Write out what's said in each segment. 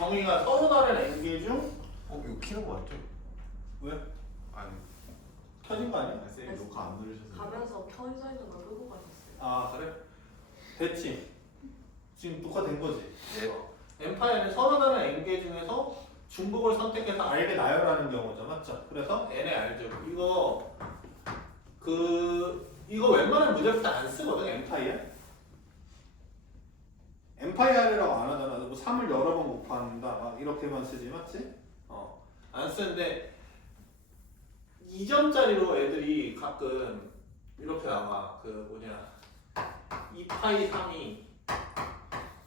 정의가 서로 다른 엔겔 중 이거 키는 거 맞죠? 왜? 아니 켜진 거 아니야? 쌤이 녹화 안 누르셔서 가면서 켜져 있는 걸 끄고 가셨어요. 아 그래? 됐지? 지금 녹화된 거지? 네. 엠파이어는 서로 다른 엔겔 중에서 중복을 선택해서 R게 나열하는 경우죠, 맞죠? 그래서 N의 R죠. 이거 웬만한 문제부터 안 쓰거든, 엠파이어. 엠파이어라고 안 하잖아. 뭐 3을 여러 번 곱한다, 막 이렇게만 쓰지, 맞지? 안 쓰는데 2점짜리로 애들이 가끔 이렇게 나와. 그 뭐냐, 2파이 3이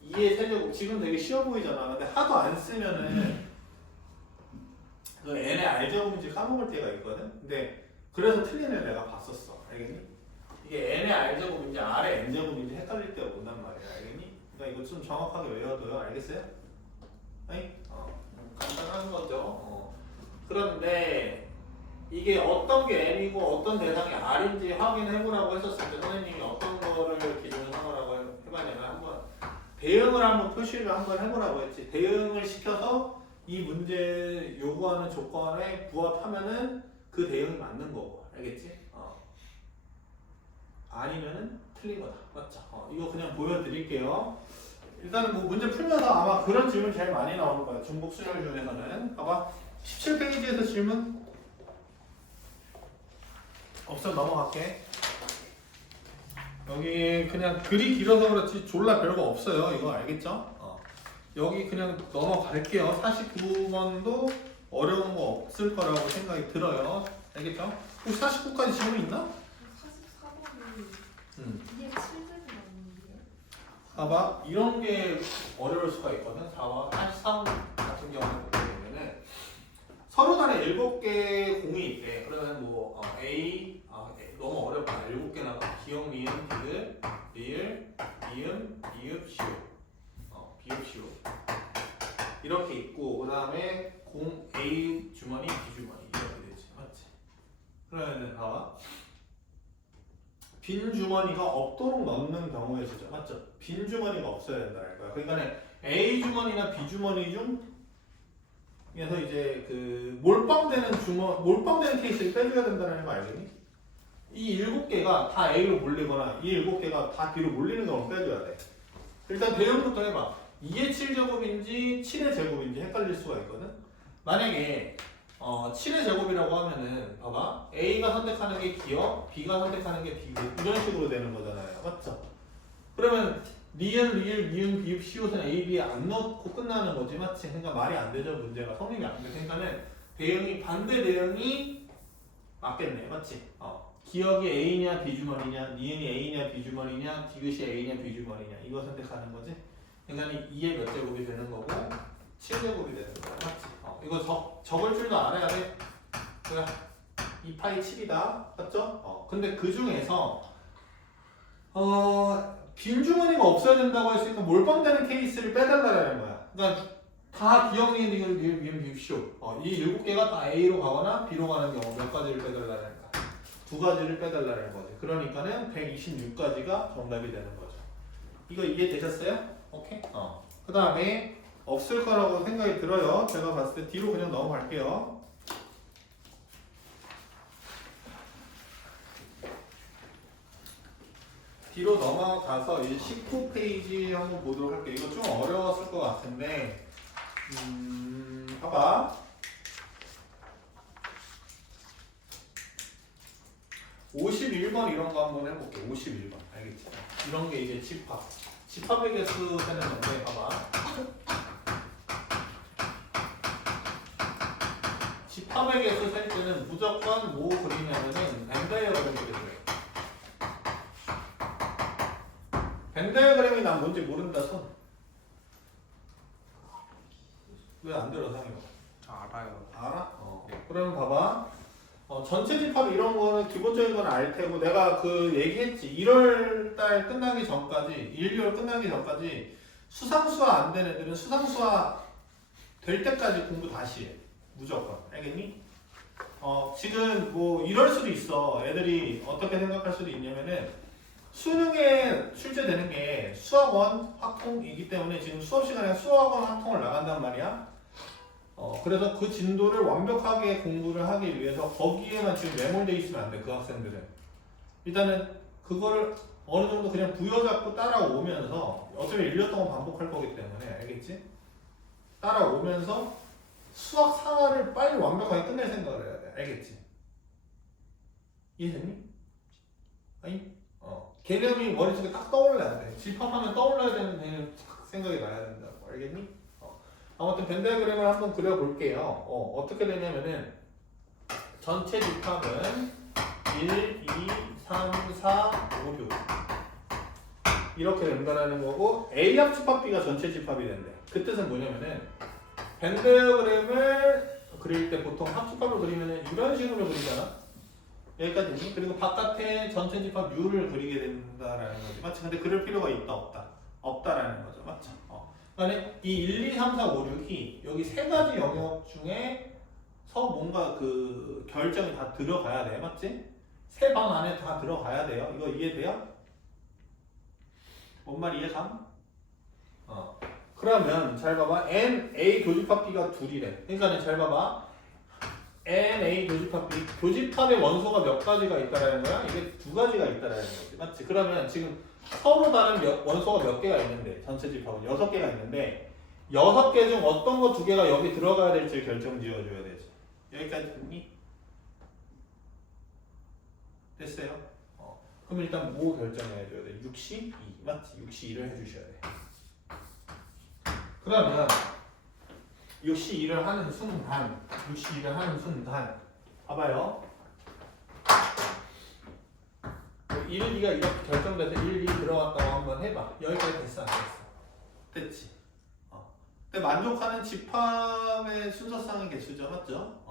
2의 세제곱. 지금 되게 쉬워 보이잖아. 근데 하도 안 쓰면은 그 n의 r제곱인지 까먹을 때가 있거든. 근데 그래서 틀린 애 내가 봤었어. 알겠니? 이게 n의 r제곱인지 r의 n제곱인지 헷갈릴 때가 온단 말이야. 알겠니? 그러니까 이거 좀 정확하게 외워둬요. 알겠어요? 아니? 간단한 거죠. 그런데 이게 어떤 게 n이고 어떤 대상이 r인지 확인해보라고 했었을 때 선생님이 어떤 거를 기준으로 삼으라고 해봤냐면 한번 대응을 한번 표시를 한번 해보라고 했지. 대응을 시켜서 이 문제 요구하는 조건에 부합하면은 그 대응이 맞는 거고. 알겠지? 아니면은 틀린 거다. 맞죠? 이거 그냥 보여드릴게요. 일단은 뭐 문제 풀면서 아마 그런 질문 제일 많이 나오는 거예요. 중복 수열 중에서는. 봐봐. 17페이지에서 질문 없으면 넘어갈게. 여기 그냥 글이 길어서 그렇지 졸라 별거 없어요. 이거 알겠죠? 여기 그냥 넘어갈게요. 49번도 어려운 거 없을 거라고 생각이 들어요. 알겠죠? 혹시 49까지 질문 있나? 44번이 이게 700이 넘는데요? 봐봐. 이런 게 어려울 수가 있거든. 4와 83 같은 경우는 보게 되면은 서로 다른 7개의 공이 있대. 그러면 뭐 A 너무 어렵다. 7개 나가. 기억, 미음, 디귿, 리을, 미음, 이읍, 시옷. 비읍, 시옷. 이렇게 있고 그 다음에 공 A 주머니, B 주머니 이렇게 되지. 맞지? 그러면은 봐봐. 빈 주머니가 없도록 넣는 경우에 쓰죠. 맞죠? 빈 주머니가 없어야 된다는 거야. 그러니까 A 주머니나 B 주머니 중 그래서 이제 그 몰빵되는 케이스를 빼줘야 된다는 거 알겠니? 이 7개가 다 A로 몰리거나 이 7개가 다 B로 몰리는 경우는 빼줘야 돼. 일단 대응부터 해봐. 2의 7제곱인지 7의 제곱인지 헷갈릴 수가 있거든. 만약에 7의 제곱이라고 하면은 봐봐. A가 선택하는 게 기억, B가 선택하는 게 디귿 이런 식으로 되는 거잖아요. 맞죠? 그러면 리을, 미음, 비읍, 시옷은 A, B에 안 넣고 끝나는 거지. 맞지? 그러니까 말이 안 되죠. 문제가 성립이 안 돼. 그러니까는 대응이 반대 대응이 맞겠네. 맞지? 기억이 A냐 B주머니냐, 니은이 A냐 B주머니냐, 디귿이 A냐 B주머니냐 이거 선택하는 거지. 그러니까 2의 몇 제곱이 되는 거고 7제곱이 되는 거야. 맞지? 이거 적을 줄도 알아야 돼. 그래. 2파이 7이다. 맞죠? 근데 그 중에서 빈 주머니가 없어야 된다고 했으니까 몰빵되는 케이스를 빼달라는 거야. 그러니까 다 기억, 니은, 디귿, 미음, 비읍, 시옷. 이 7개가 다 A로 가거나 B로 가는 경우 몇 가지를 빼달라는 거야. 2가지를 빼달라는 거지. 그러니까는 126가지가 정답이 되는 거죠. 이거 이해되셨어요? 오케이? 그 다음에 없을 거라고 생각이 들어요. 제가 봤을 때 뒤로 그냥 넘어갈게요. 뒤로 넘어가서 이제 19페이지 한번 보도록 할게요. 이거 좀 어려웠을 것 같은데 봐봐. 51번 이런 거 한번 해볼게. 51번. 알겠지? 이런 게 이제 집합. 집합의 개수 세는 건데, 봐봐. 집합의 개수 셀 때는 무조건 뭐 그리냐면은 벤 다이어그램 그려줘요. 벤 다이어그램이 난 뭔지 모른다, 손. 왜 안 들어, 상이가? 알아요. 알아? 그러면 봐봐. 전체 집합 이런 거는 기본적인 건 알 테고 내가 그 얘기했지. 1월달 끝나기 전까지 1, 2월 끝나기 전까지 수상수화 안 된 애들은 수상수화 될 때까지 공부 다시 해. 무조건. 알겠니? 지금 뭐 이럴 수도 있어. 애들이 어떻게 생각할 수도 있냐면은 수능에 출제되는 게 수학원 확통이기 때문에 지금 수업 시간에 수학원 확통을 나간단 말이야. 그래서 그 진도를 완벽하게 공부를 하기 위해서 거기에만 지금 매몰돼 있으면 안 돼. 그 학생들은 일단은 그거를 어느 정도 그냥 부여잡고 따라오면서 어차피 1년 동안 반복할 거기 때문에 알겠지? 따라오면서 수학 상하를 빨리 완벽하게 끝낼 생각을 해야 돼. 알겠지? 이해됐니? 아니? 개념이 머릿속에 딱 떠올라야 돼. 집합하면 떠올라야 되는 개념 생각이 나야 된다고. 알겠니? 아무튼 벤다이그램을 한번 그려볼게요. 어떻게 되냐면은 전체 집합은 1, 2, 3, 4, 5, 6 이렇게 된다라는 거고 A합 집합 B가 전체 집합이 된대. 그 뜻은 뭐냐면은 벤다이그램을 그릴 때 보통 합집합을 그리면은 이런 식으로 그리잖아. 여기까지니? 그리고 바깥에 전체 집합 U를 그리게 된다라는 거지. 맞지? 근데 그릴 필요가 있다 없다? 없다라는 거죠. 맞죠? 그러니까 이 1, 2, 3, 4, 5, 6이 여기 세 가지 영역 중에서 뭔가 그 결정이 다 들어가야 돼. 맞지? 세 방 안에 다 들어가야 돼요. 이거 이해돼요? 뭔 말 이해감? 그러면 잘 봐봐. N, A 교집합 B가 둘이래. 그러니까 잘 봐봐. N, A 교집합 B. 교집합의 원소가 몇 가지가 있다라는 거야? 이게 두 가지가 있다라는 거지. 맞지? 그러면 지금 서로 다른 원소가 몇 개가 있는데 전체 집합은 6개가 있는데 6개 중 어떤 거 2개가 여기 들어가야 될지 결정 지어줘야 되지. 여기까지 됐니? 됐어요? 그럼 일단 뭐 결정해줘야 돼? 6시 2 맞지? 6시 2를 해주셔야 돼. 그러면 6시 2를 하는 순간 6시 2를 하는 순간 봐봐요. 1, 2가 이렇게 결정돼서 1, 2 들어갔다고 한번 해봐. 여기까지 됐어 안 됐어? 됐지? 근데 만족하는 집합의 순서상의 개수죠. 맞죠?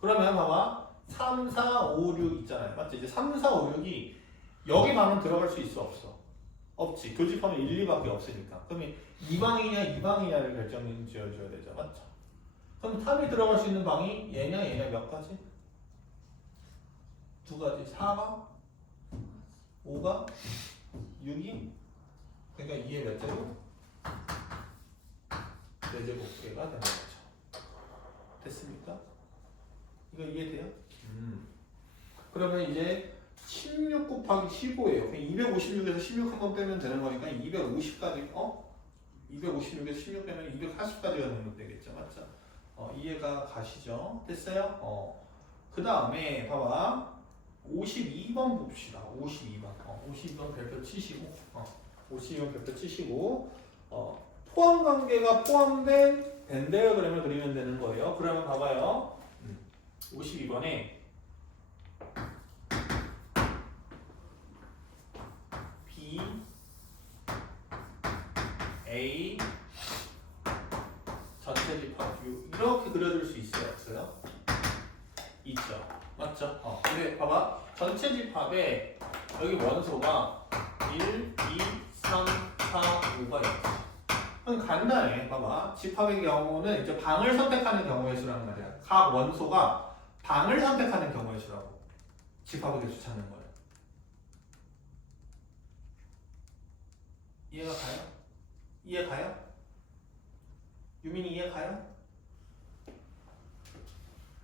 그러면 봐봐. 3, 4, 5, 6 있잖아요. 맞지? 이제 3, 4, 5, 6이 여기 방은 들어갈 수 있어 없어? 없지. 교집합은 1, 2밖에 없으니까. 그러면 2방이냐 2방이냐를 결정 지어줘야 되죠. 맞죠? 그럼 3이 들어갈 수 있는 방이 얘냐 몇 가지? 2가지. 4가? 5가? 6이? 그러니까 2의 몇 제곱? 4제곱개가 되는 거죠. 됐습니까? 이거 이해돼요? 그러면 이제 16 곱하기 15예요. 256에서 16 한번 빼면 되는 거니까 250까지 256에서 16 빼면 240까지가 되면 되겠죠. 맞죠? 이해가 가시죠? 됐어요? 그 다음에 봐봐. 52번 봅시다. 52번. 52번 별표 치시고 52번 별표 치시고 포함 관계가 포함된 벤다이어그램을 그리면 되는 거예요. 그러면 봐봐요. 52번에 B, A, 전체 집합 U 이렇게 그려줄 수 있어요? 없어요? 있죠. 맞죠? 근데 봐봐. 전체 집합에 여기 원소가 1, 2, 3, 4, 5가 있어. 그럼 간단해. 봐봐. 집합의 경우는 이제 방을 선택하는 경우의 수란 말이야. 각 원소가 방을 선택하는 경우의 수라고. 집합의 개수 찾는 거야. 이해가 가요? 이해 가요? 유민이 이해 가요?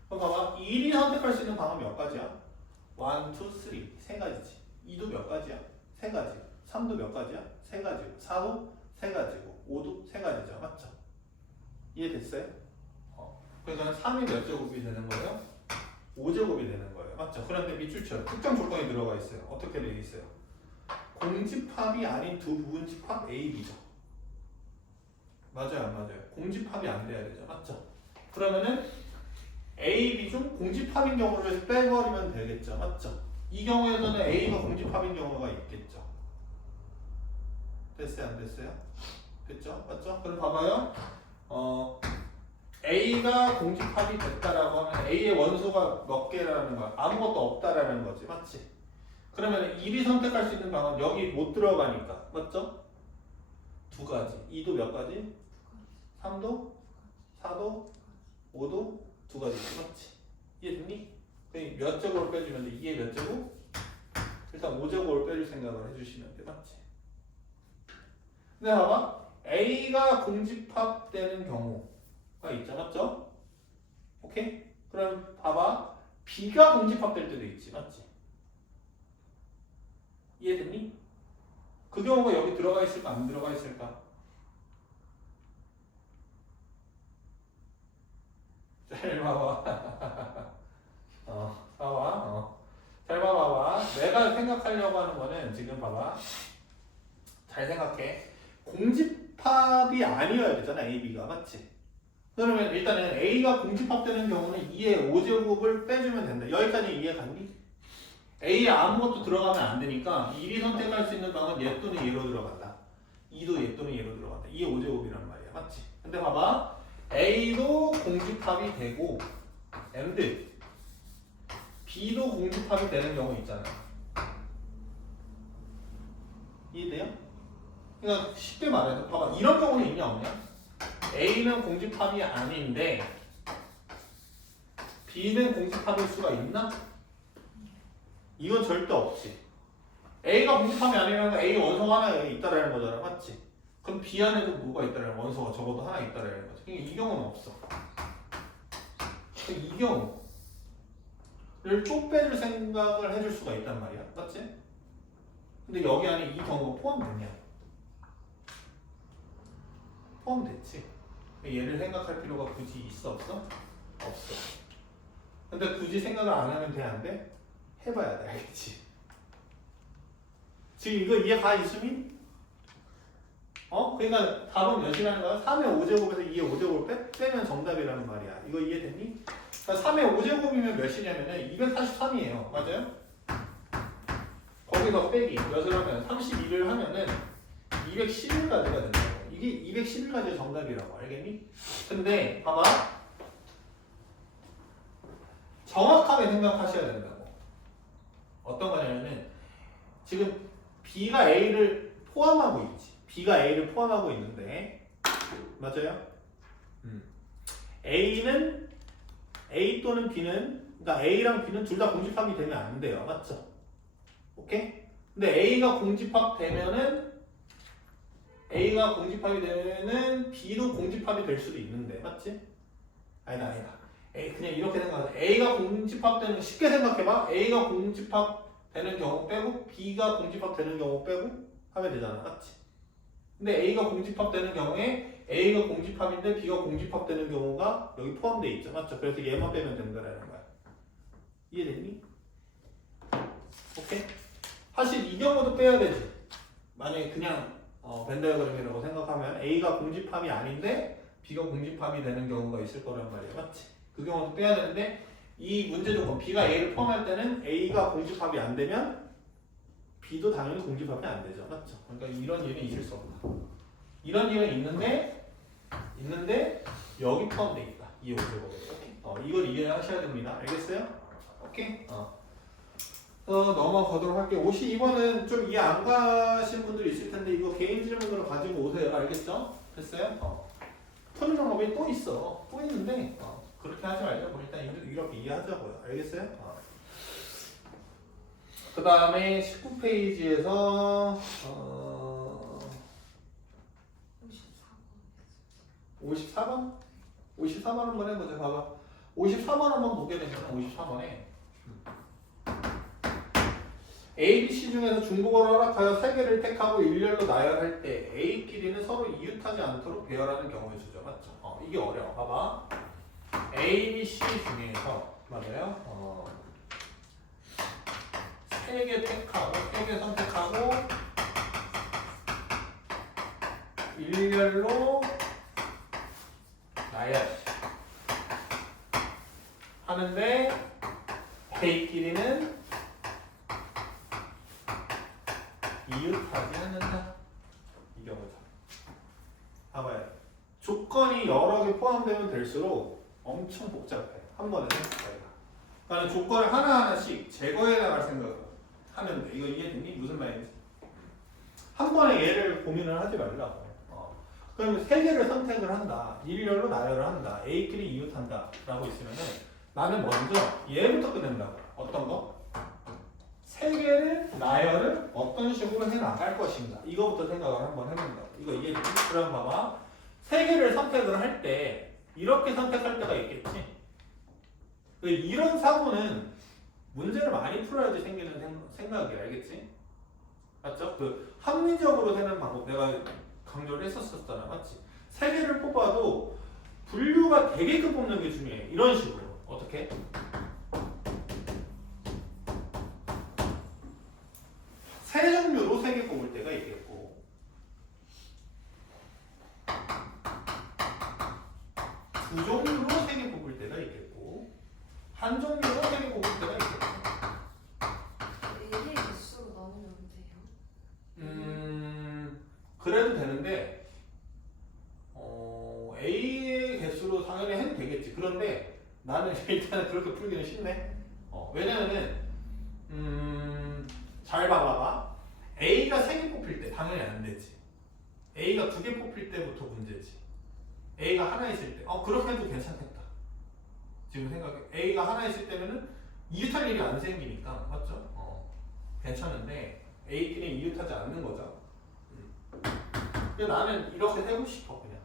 그럼 봐봐. 1이 선택할 수 있는 방은 몇 가지야? 1, 2, 3. 세 가지지. 2도 몇 가지야? 세 가지. 3도 몇 가지야? 세 가지고. 4도 세 가지고. 5도 세 가지죠. 맞죠? 이해됐어요? 그러니까 3이 몇 제곱이 되는 거예요? 5제곱이 되는 거예요. 맞죠? 그런데 밑줄처럼 특정 조건이 들어가 있어요. 어떻게 되어 있어요? 공집합이 아닌 두 부분 집합 A, B죠. 맞아요, 안 맞아요? 공집합이 안 돼야 되죠. 맞죠? 그러면은 A, B 중 공집합인 경우를 빼버리면 되겠죠. 맞죠? 이 경우에서는 A가 공집합인 경우가 있겠죠. 됐어요, 안 됐어요? 됐죠? 맞죠? 그럼 봐봐요. A가 공집합이 됐다라고 하면 A의 원소가 몇 개라는 거야? 아무것도 없다라는 거지. 맞지? 그러면 1이 선택할 수 있는 방은 여기 못 들어가니까. 맞죠? 두 가지. 2도 몇 가지? 3도? 4도? 5도? 두 가지. 맞지? 이해됐니? 몇 제곱을 빼주면 돼? 2의 몇 제곱? 일단 5제곱을 빼줄 생각을 해주시면 돼. 맞지? 근데 봐봐. A가 공집합되는 경우가 있죠. 맞죠? 오케이? 그럼 봐봐. B가 공집합될 때도 있지. 맞지? 이해됐니? 그 경우가 여기 들어가 있을까 안 들어가 있을까? 잘 봐봐. 봐봐. 잘 봐봐. 내가 생각하려고 하는 거는 지금 봐봐. 잘 생각해. 공집합이 아니어야 되잖아. A, B가. 맞지? 그러면 일단은 A가 공집합되는 경우는 2의 5제곱을 빼주면 된다. 여기까지 이해 갔니? A에 아무것도 들어가면 안 되니까 1이 선택할 수 있는 방은 얘 또는 얘로 들어간다. 2도 얘 또는 얘로 들어간다. 2의 5제곱이란 말이야. 맞지? 근데 봐봐. A도 공집합이 되고 and B도 공집합이 되는 경우 있잖아. 이해돼요? 그러니까 쉽게 말해서 봐봐. 이런 경우는 있냐 없냐? A는 공집합이 아닌데 B는 공집합일 수가 있나? 이건 절대 없지. A가 공집합이 아니라는 건 A 원소가 하나 여기 있다라는 거잖아. 맞지? 그럼 B 안에도 뭐가 있다라는 원소가 적어도 하나 있다라는 거지. 그러니까 이 경우는 없어. 그러니까 이 경우를 또 빼줄 생각을 해줄 수가 있단 말이야. 맞지? 근데 여기 안에 이 경우가 포함되냐? 포함됐지. 얘를 생각할 필요가 굳이 있어 없어? 없어. 근데 굳이 생각을 안 하면 돼 안 돼? 해봐야 돼. 알겠지? 지금 이거 이해 가 있으면? 그러니까 답은 몇이라는 거야? 3의 5제곱에서 2의 5제곱을 빼면 정답이라는 말이야. 이거 이해됐니? 그러니까 3의 5제곱이면 몇이냐면은 243이에요. 맞아요? 거기서 빼기 몇을 하면 32를 하면은 211까지가 된다고. 이게 211까지가 정답이라고. 알겠니? 근데 봐봐. 정확하게 생각하셔야 된다고. 어떤 거냐면은 지금 B가 A를 포함하고 있지. B가 A를 포함하고 있는데 맞아요? A는 A 또는 B는 그러니까 A랑 B는 둘 다 공집합이 되면 안 돼요. 맞죠? 오케이? 근데 A가 공집합되면은 A가 공집합이 되면은 B도 공집합이 될 수도 있는데 맞지? 아니다. 그냥 이렇게 생각하자. A가 공집합되는 쉽게 생각해봐. A가 공집합되는 경우 빼고 B가 공집합되는 경우 빼고 하면 되잖아. 맞지? 근데 A가 공집합되는 경우에 A가 공집합인데 B가 공집합되는 경우가 여기 포함되어 있죠. 맞죠? 그래서 얘만 빼면 된다라는 거야. 이해됐니? 오케이? 사실 이 경우도 빼야 되지. 만약에 그냥 벤다이어그램이라고 생각하면 A가 공집합이 아닌데 B가 공집합이 되는 경우가 있을 거란 말이야. 맞지? 그 경우도 빼야 되는데 이 문제 조건 B가 A를 포함할 때는 A가 공집합이 안 되면 B도 당연히 공집합이 안 되죠. 맞죠? 그러니까 이런 일이 있을 수 없다. 이런 일은 있는데 여기 포함되어 있다. 이 5제곱에. 이걸 이해하셔야 됩니다. 알겠어요? 오케이? 넘어가도록 할게요. 52번은 좀 이해 안 가신 분들이 있을 텐데 이거 개인 질문으로 가지고 오세요. 알겠죠? 됐어요? 푸는 방법이 또 있어. 또 있는데 그렇게 하지 말자고. 일단 이렇게 이해하자고요. 알겠어요? 그 다음에 19페이지에서 54번? 54번 한번 해보자. 봐봐. 54번 한번 보게 되면 54번에 A, B, C 중에서 중복을 허락하여 세 개를 택하고 일렬로 나열할 때 A끼리는 서로 이웃하지 않도록 배열하는 경우의 수죠. 맞죠? 이게 어려워. 봐봐. A, B, C 중에서 맞아요? 세 개 택하고 세 개 선택하고 일렬로 나열 하는데 A끼리는 이웃하지 않는다. 이 경우죠. 봐봐요. 조건이 여러 개 포함되면 될수록 엄청 복잡해. 한 번에 생각하기가. 그러니까 조건을 하나하나씩 제거해 나갈 생각을 하면 돼. 이거 이해됐니? 무슨 말인지. 한 번에 얘를 고민을 하지 말라고. 그러면 세 개를 선택을 한다. 일렬로 나열을 한다. A끼리 이웃한다. 라고 있으면은 나는 먼저 얘부터 끝낸다고. 어떤 거? 세 개를 나열을 어떤 식으로 해 나갈 것인가 이거부터 생각을 한번 해본다. 이거 이해되니? 그럼 봐봐. 세 개를 선택을 할 때 이렇게 선택할 때가 있겠지. 이런 사고는 문제를 많이 풀어야지 생기는 생각이야, 알겠지? 맞죠? 그 합리적으로 되는 방법 내가 강조를 했었잖아, 맞지? 세 개를 뽑아도 분류가 되게끔 뽑는 게 중요해. 이런 식으로 어떻게? 세 종류로 세 개 뽑을 때가 있겠고, 두 종류로 세 개 뽑을 때가 있겠고, 한 종류로 세 개 뽑을 때가 있겠고. A의 개수로 나누면 돼요? 그래도 되는데, A의 개수로 당연히 해도 되겠지. 그런데 나는 일단은 그렇게 풀기는 쉽네. 왜냐면은, 잘 봐봐봐. A가 3개 뽑힐 때 당연히 안 되지. A가 2개 뽑힐 때부터 문제지. A가 하나 있을 때, 그렇게 해도 괜찮겠다. 지금 생각해. A가 하나 있을 때면은 이웃할 일이 안 생기니까, 맞죠? 괜찮은데 A끼리 이웃하지 않는 거죠. 근데 나는 이렇게 해보고 싶어 그냥.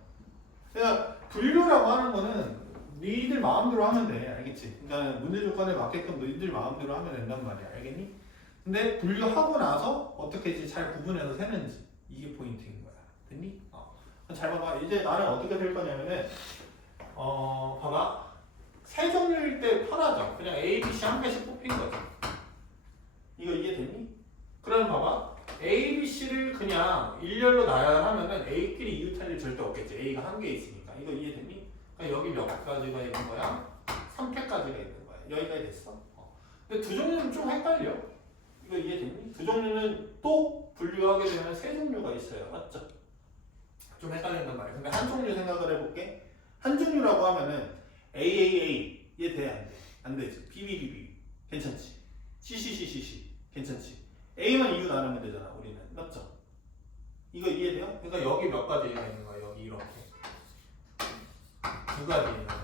그냥 분류라고 하는 거는 니들 마음대로 하면 돼, 알겠지? 그러니까 문제 조건에 맞게끔 너희들 마음대로 하면 된단 말이야, 알겠니? 근데 분류하고 나서 어떻게 이제 잘 구분해서 세는지 이게 포인트인 거야, 됐니? 잘 봐봐. 이제 나는 어떻게 될 거냐면은 봐봐. 세 종류일 때 편하죠. 그냥 A, B, C 한 개씩 뽑힌 거죠. 이거 이해됐니? 그럼 봐봐. A, B, C를 그냥 일렬로 나열하면은 A끼리 이웃할 일 절대 없겠지. A가 한 개 있으니까. 이거 이해됐니? 그러니까 여기 몇 가지가 있는 거야? 3팩까지가 있는 거야. 여기까지 됐어? 근데 두 종류는 좀 헷갈려. 이거 이해됐니? 두 종류는 또 분류하게 되면 세 종류가 있어요. 맞죠? 좀 헷갈린단 말이야. 근데 한 종류 생각을 해볼게. 한 종류라고 하면은 AAA 얘 돼? 안 돼? 안 되지. BBBB 괜찮지? CCCCC 괜찮지? A만 이유 나누면 되잖아, 우리는. 맞죠? 이거 이해돼요? 그러니까 여기 몇 가지가 있는 거야, 여기 이렇게. 두 가지 있는 거지.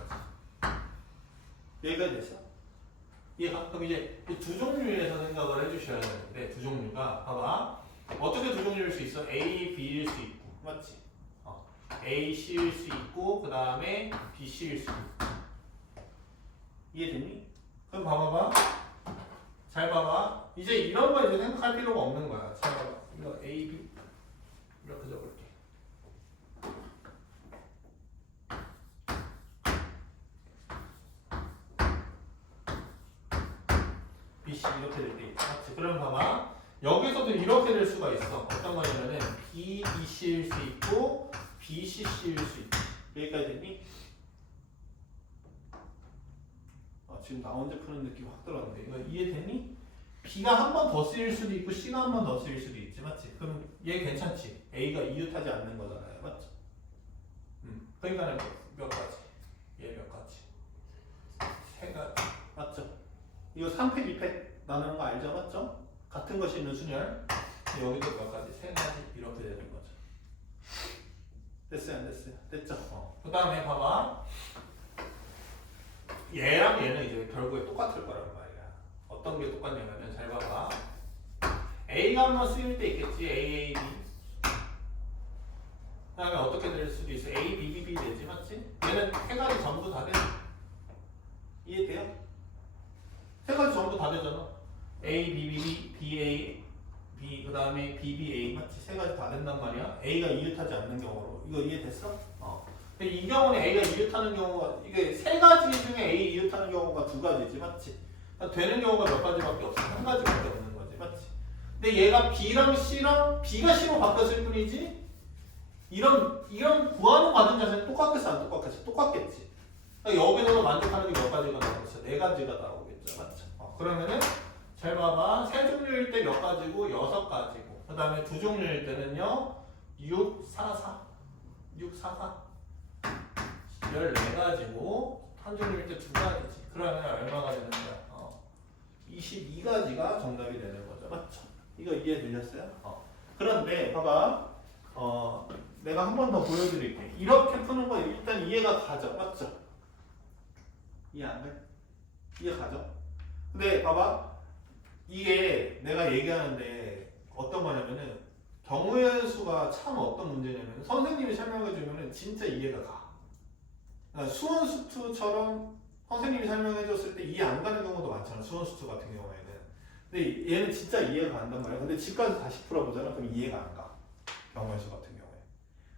여기까지 됐어? 이해가? 그럼 이제 이 두 종류에서 생각을 해주셔야 되는데, 두 종류가, 봐봐. 어떻게 두 종류일 수 있어? A, B일 수 있고, 맞지? A, C일 수 있고, 그 다음에 B, C일 수 있고. 이해됐니? 그럼 봐봐봐. 잘 봐봐. 이제 이런 거 이제 생각할 필요가 없는 거야. 잘 봐봐. 이거 A, B 이렇게 적을게. B, C 이렇게 될 때 있지. 맞지? 그럼 봐봐. 여기서도 이렇게 될 수가 있어. 어떤 거냐면은 B, B, C일 수 있고 B, C, C일 수 있고. 여기까지 됐니? 지금 나 혼자 푸는 느낌 확 들었는데 이거 이해됐니? B가 한 번 더 쓰일 수도 있고 C가 한 번 더 쓰일 수도 있지, 맞지? 그럼 얘 괜찮지? A가 이웃하지 않는 거잖아요, 맞죠? 그러니까 몇 가지? 얘 몇 가지? 세 가지, 맞죠? 이거 3팩, 2팩 나누는 거 알죠, 맞죠? 같은 것이 있는 순열. 여기도 몇 가지? 세 가지 이렇게 되는 거죠. 됐어요, 안 됐어요? 됐죠? 그 다음에 봐봐. 얘랑 얘는 이제 결국에 똑같을 거란 말이야. 어떤 게 똑같냐면은 잘 봐봐. A가 한번 쓰일 때 있겠지. A, A, B. 그 다음에 어떻게 될 수도 있어. A, B, B, B 되지, 맞지? 얘는 세 가지 전부 다 돼. 이해돼요? 세 가지 전부 다 되잖아. A, B, B, B, B, A, B, 그 다음에 B, B, A, 맞지? 세 가지 다 된단 말이야. A가 이웃하지 않는 경우로. 이거 이해됐어? 근데 이 경우는 A가 이웃하는 경우가, 이게 세 가지 중에 A 이웃하는 경우가 두 가지지, 맞지? 그러니까 되는 경우가 몇 가지밖에 없어. 한 가지밖에 없는 거지, 맞지? 근데 얘가 B랑 C랑 B가 C로 바뀌었을 뿐이지 이런 구하는 과정 자체는 똑같겠어, 안 똑같겠어? 똑같겠지. 그러니까 여기서도 만족하는 게 몇 가지가 나오겠어? 네 가지가 나오겠죠, 맞죠? 그러면은 잘 봐봐. 세 종류일 때 몇 가지고 여섯 가지고, 그 다음에 두 종류일 때는요 6, 4, 4 6, 4, 4 14가지고 한 종류일 때 두 가지지. 그러면 얼마가 되는 거야? 22가지가 정답이 되는 거죠, 맞죠? 이거 이해되셨어요? 그런데 봐봐. 내가 한 번 더 보여드릴게. 이렇게 푸는 거 일단 이해가 가죠, 맞죠? 이해 안 돼? 이해 가죠? 근데 봐봐. 이게 내가 얘기하는데 어떤 거냐면은 경우의 수가 참 어떤 문제냐면 선생님이 설명해 주면은 진짜 이해가 가. 그러니까 수원 수투처럼 선생님이 설명해 줬을 때 이해 안 가는 경우도 많잖아. 수원 수투 같은 경우에는. 근데 얘는 진짜 이해가 간단 말이야. 근데 집 가서 다시 풀어보잖아. 그럼 이해가 안 가. 경우의 수 같은 경우에.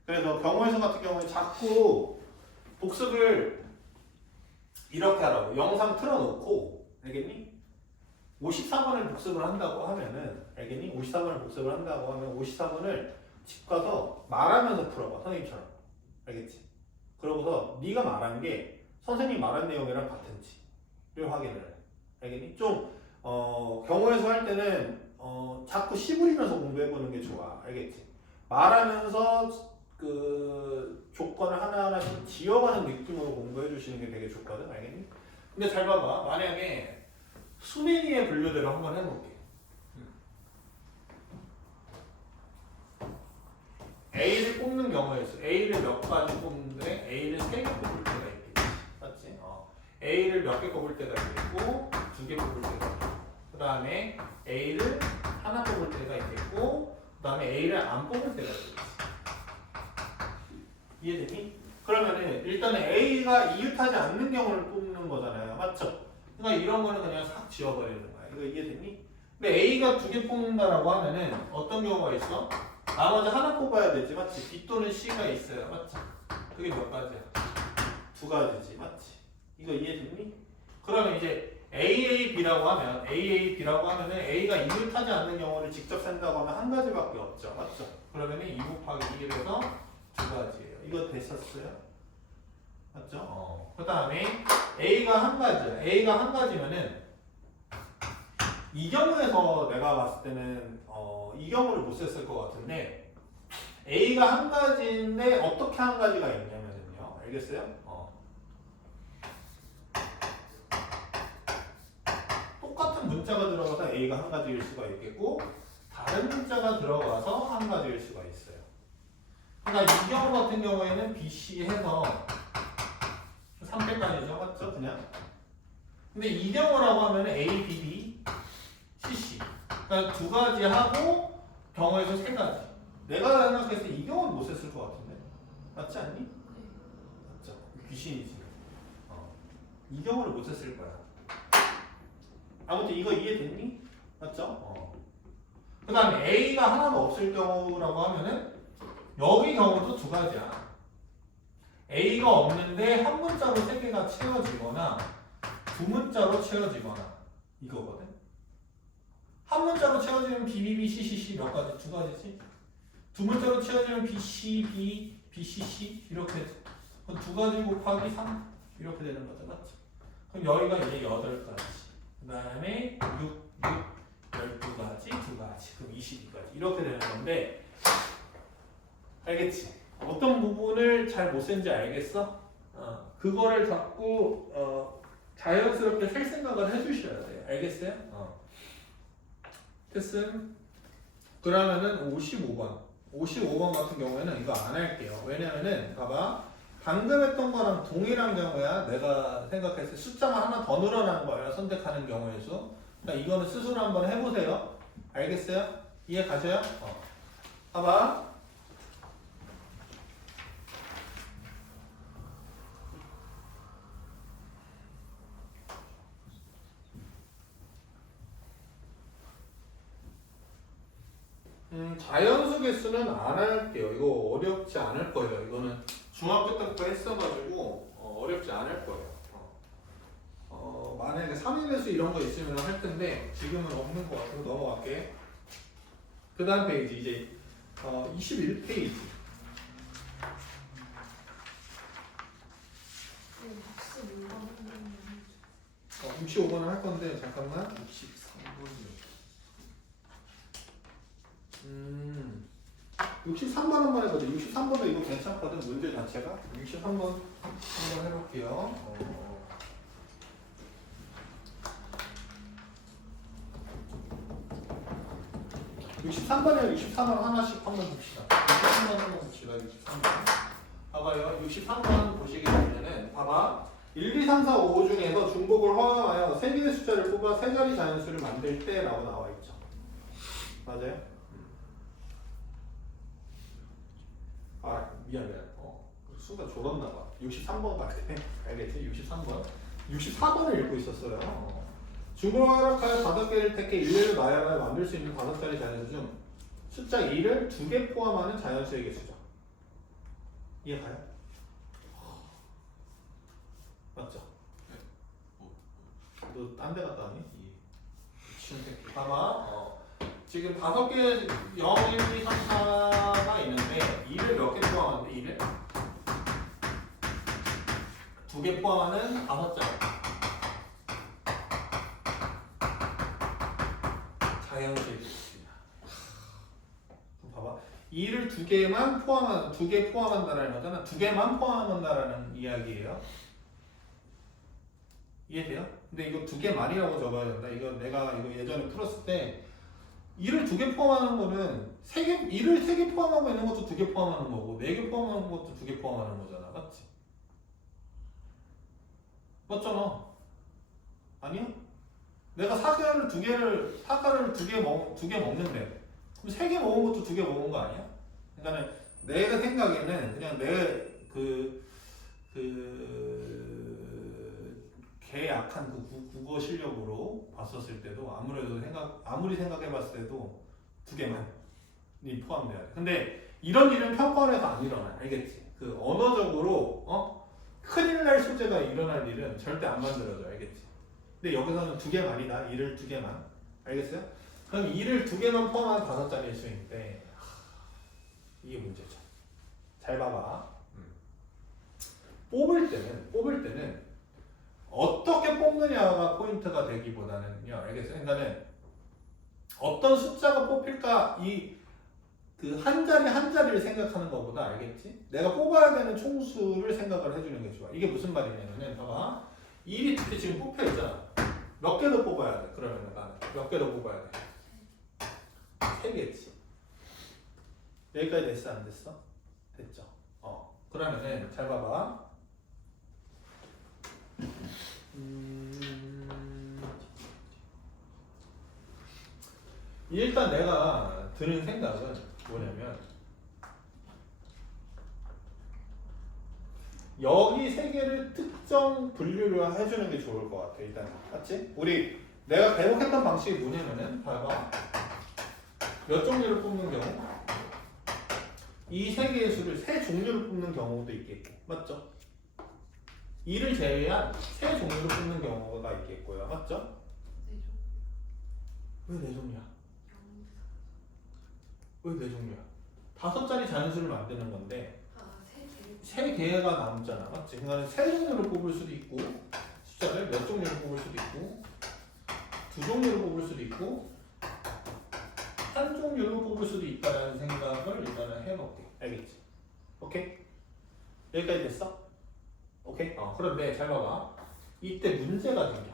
그래서 경우의 수 같은 경우에 자꾸 복습을 이렇게 하라고. 영상 틀어놓고 알겠니? 54번을 복습을 한다고 하면은 알겠니? 54번을 복습을 한다고 하면 54번을 집 가서 말하면서 풀어봐. 선생님처럼. 알겠지? 그러고서 네가 말한 게 선생님 말한 내용이랑 같은지를 확인을 해. 알겠니? 좀 경우의 수 할 때는 자꾸 씨부리면서 공부해보는 게 좋아. 알겠지? 말하면서 그 조건을 하나하나씩 지어가는 느낌으로 공부해 주시는 게 되게 좋거든. 알겠니? 근데 잘 봐봐. 만약에 수민이의 분류대로 한번 해볼게. A를 뽑는 경우에 있어. A를 몇 가지 뽑는데 A를 3개 뽑을 때가 있겠지. 맞지? A를 몇 개 뽑을 때가 있겠고 2개 뽑을 때가 있고 그 다음에 A를 하나 뽑을 때가 있겠고 그 다음에 A를 안 뽑을 때가 있겠지. 이해되니? 그러면은 일단은 A가 이웃하지 않는 경우를 뽑는 거잖아요. 맞죠? 그러니까 이런 거는 그냥 싹 지워버리는 거야. 이거 이해됐니? 근데 A가 2개 뽑는다라고 하면은 어떤 경우가 있어? 나머지 하나 뽑아야 되지, 맞지? B 또는 C가 있어요, 맞지? 그게 몇 가지야? 2가지지, 맞지? 이거 이해됐니? 그러면 이제 AAB라고 하면 A가 이웃하지 않는 경우를 직접 센다고 하면 한 가지밖에 없죠, 맞죠? 그러면은 2 곱하기 1에서 2가지예요. 이거 됐었어요? 맞죠? 그 다음에 A가 한 가지야. A가 한 가지면은 이 경우에서 내가 봤을 때는 이 경우를 못 썼을 것 같은데 A가 한 가지인데 어떻게 한 가지가 있냐면요. 알겠어요? 똑같은 문자가 들어가서 A가 한 가지일 수가 있겠고 다른 문자가 들어가서 한 가지일 수가 있어요. 그러니까 이 경우 같은 경우에는 BC 해서 300까지죠. 맞죠? 그냥. 근데 이 경우라고 하면 A, B, B, CC. 그러니까 2가지 하고 경우에서 3가지. 내가 생각했을 때 이 경우는 못 썼을 것 같은데. 맞지 않니? 맞죠? 귀신이지. 이 경우를 못 썼을 거야. 아무튼 이거 이해됐니? 맞죠? 그 다음에 A가 하나도 없을 경우라고 하면은 여기 경우도 2가지야. A가 없는데 한 문자로 3개가 채워지거나 2문자로 채워지거나 이거거든. 한 문자로 채워지면 BBB, CCC 몇 가지? 2가지지? 2문자로 채워지면 BC, B, BCC 이렇게 2가지 곱하기 3 이렇게 되는 거죠. 맞죠? 그럼 여기가 이제 8가지. 그 다음에 6, 12가지, 2가지. 그럼 22가지. 이렇게 되는 건데 알겠지? 어떤 부분을 잘 못 쓴지 알겠어? 그거를 자꾸 자연스럽게 할 생각을 해주셔야 돼요. 알겠어요? 됐음? 그러면은 55번 같은 경우에는 이거 안 할게요. 왜냐면은 봐봐. 방금 했던 거랑 동일한 경우야. 내가 생각했을 때 숫자만 하나 더 늘어난 거예요. 선택하는 경우의 수. 그러니까 이거는 스스로 한번 해보세요. 알겠어요? 이해 가셔요? 봐봐. 자연수 개수는 안 할게요. 이거 어렵지 않을 거예요. 이거는 중학교 때부터 했어가지고 어렵지 않을 거예요. 만약에 3인 배수 이런 거 있으면 할 텐데 지금은 없는 것 같아서 넘어갈게. 그 다음 페이지 이제 21페이지. 네, 박스 물건 65번을 할 건데 잠깐만. 63번이요. 63번 한번 해보죠. 63번도 이거 괜찮거든. 문제 자체가. 63번 한번 해볼게요. 63번이랑 63번 하나씩 한번 봅시다. 63번 한번 봅시다. 63번. 봐봐요. 63번 보시게 되면은 봐봐. 1, 2, 3, 4, 5 중에서 중복을 허용하여 3개의 숫자를 뽑아 3자리 자연수를 만들 때 라고 나와 있죠. 맞아요? 아 미안. 순간 졸았나 봐. 63번 같아. 알겠지? 63번. 64번을 읽고 있었어요. 중복을 허락하여 5개를 택해 일례를 나열하여 만들 수 있는 5자리 자연수 중 숫자 2를 2개 포함하는 자연수의 개수죠. 이해 가요? 맞죠? 너 딴 데 갔다 왔니? 미친 새끼. 봐봐. 지금 5개 0, 1, 2, 3, 4가 있는데 2를 몇 개 포함하는데 2를? 2개 포함하는 5자리. 자연수의 개수입니다. 봐봐. 2를 2개만 포함한 2개 포함한다라는 거잖아. 2개만 포함한다라는 이야기예요. 이해돼요? 근데 이거 2개만이라고 적어야 된다. 이거 내가 이거 예전에 풀었을 때 2를 2개 포함하는 거는 2를 3개 포함하고 있는 것도 2개 포함하는 거고 4개 포함하는 것도 2개 포함하는 거잖아. 맞지? 맞잖아. 아니야? 내가 사과를 2개 먹는데 그럼 3개 먹은 것도 2개 먹은 거 아니야? 그러니까 내가 생각에는 그냥 내 개 약한 그 국어 실력으로 봤었을 때도 아무리 생각해봤을 때도 2개만이 포함돼야 돼. 근데 이런 일은 평가원에서 안 일어나. 알겠지? 그 언어적으로 큰일 날 소재가 일어날 일은 절대 안 만들어져. 알겠지? 근데 여기서는 2개만이다. 2를 2개만. 알겠어요? 그럼 2를 2개만 포함한 5자리일 수 있는데 이게 문제죠. 잘 봐봐. 뽑을 때는 어떻게 뽑느냐가 포인트가 되기보다는요. 알겠어요? 그러니까는 어떤 숫자가 뽑힐까 그 한 자리 한 자리를 생각하는 것보다 알겠지? 내가 뽑아야 되는 총수를 생각을 해주는 게 좋아. 이게 무슨 말이냐면은 봐봐. 1이 특히 지금 뽑혀 있잖아. 몇 개 더 뽑아야 돼? 그러면 나는 몇 개 더 뽑아야 돼? 3개지. 여기까지 됐어? 안 됐어? 됐죠? 그러면은 잘 봐봐. 일단 내가 드는 생각은 뭐냐면 여기 3개를 특정 분류를 해주는 게 좋을 것 같아. 일단 맞지? 내가 계속했던 방식이 뭐냐면은 봐봐. 몇 종류를 뽑는 경우 이 3개의 수를 3종류를 뽑는 경우도 있겠고 맞죠? 2를 제외한 3종류를 뽑는 경우가 있겠고요. 맞죠? 왜 4종류야? 왜 4종류야? 5자리 자연수를 만드는 건데 3개가 남잖아. 맞지? 그러니까 3종류를 뽑을 수도 있고 숫자를 몇 종류를 뽑을 수도 있고 2종류를 뽑을 수도 있고 1종류로 뽑을 수도 있다는 생각을 일단은 해볼게. 알겠지? 오케이? 여기까지 됐어? 오케이? 그런데 잘 봐봐. 이때 문제가 생겨.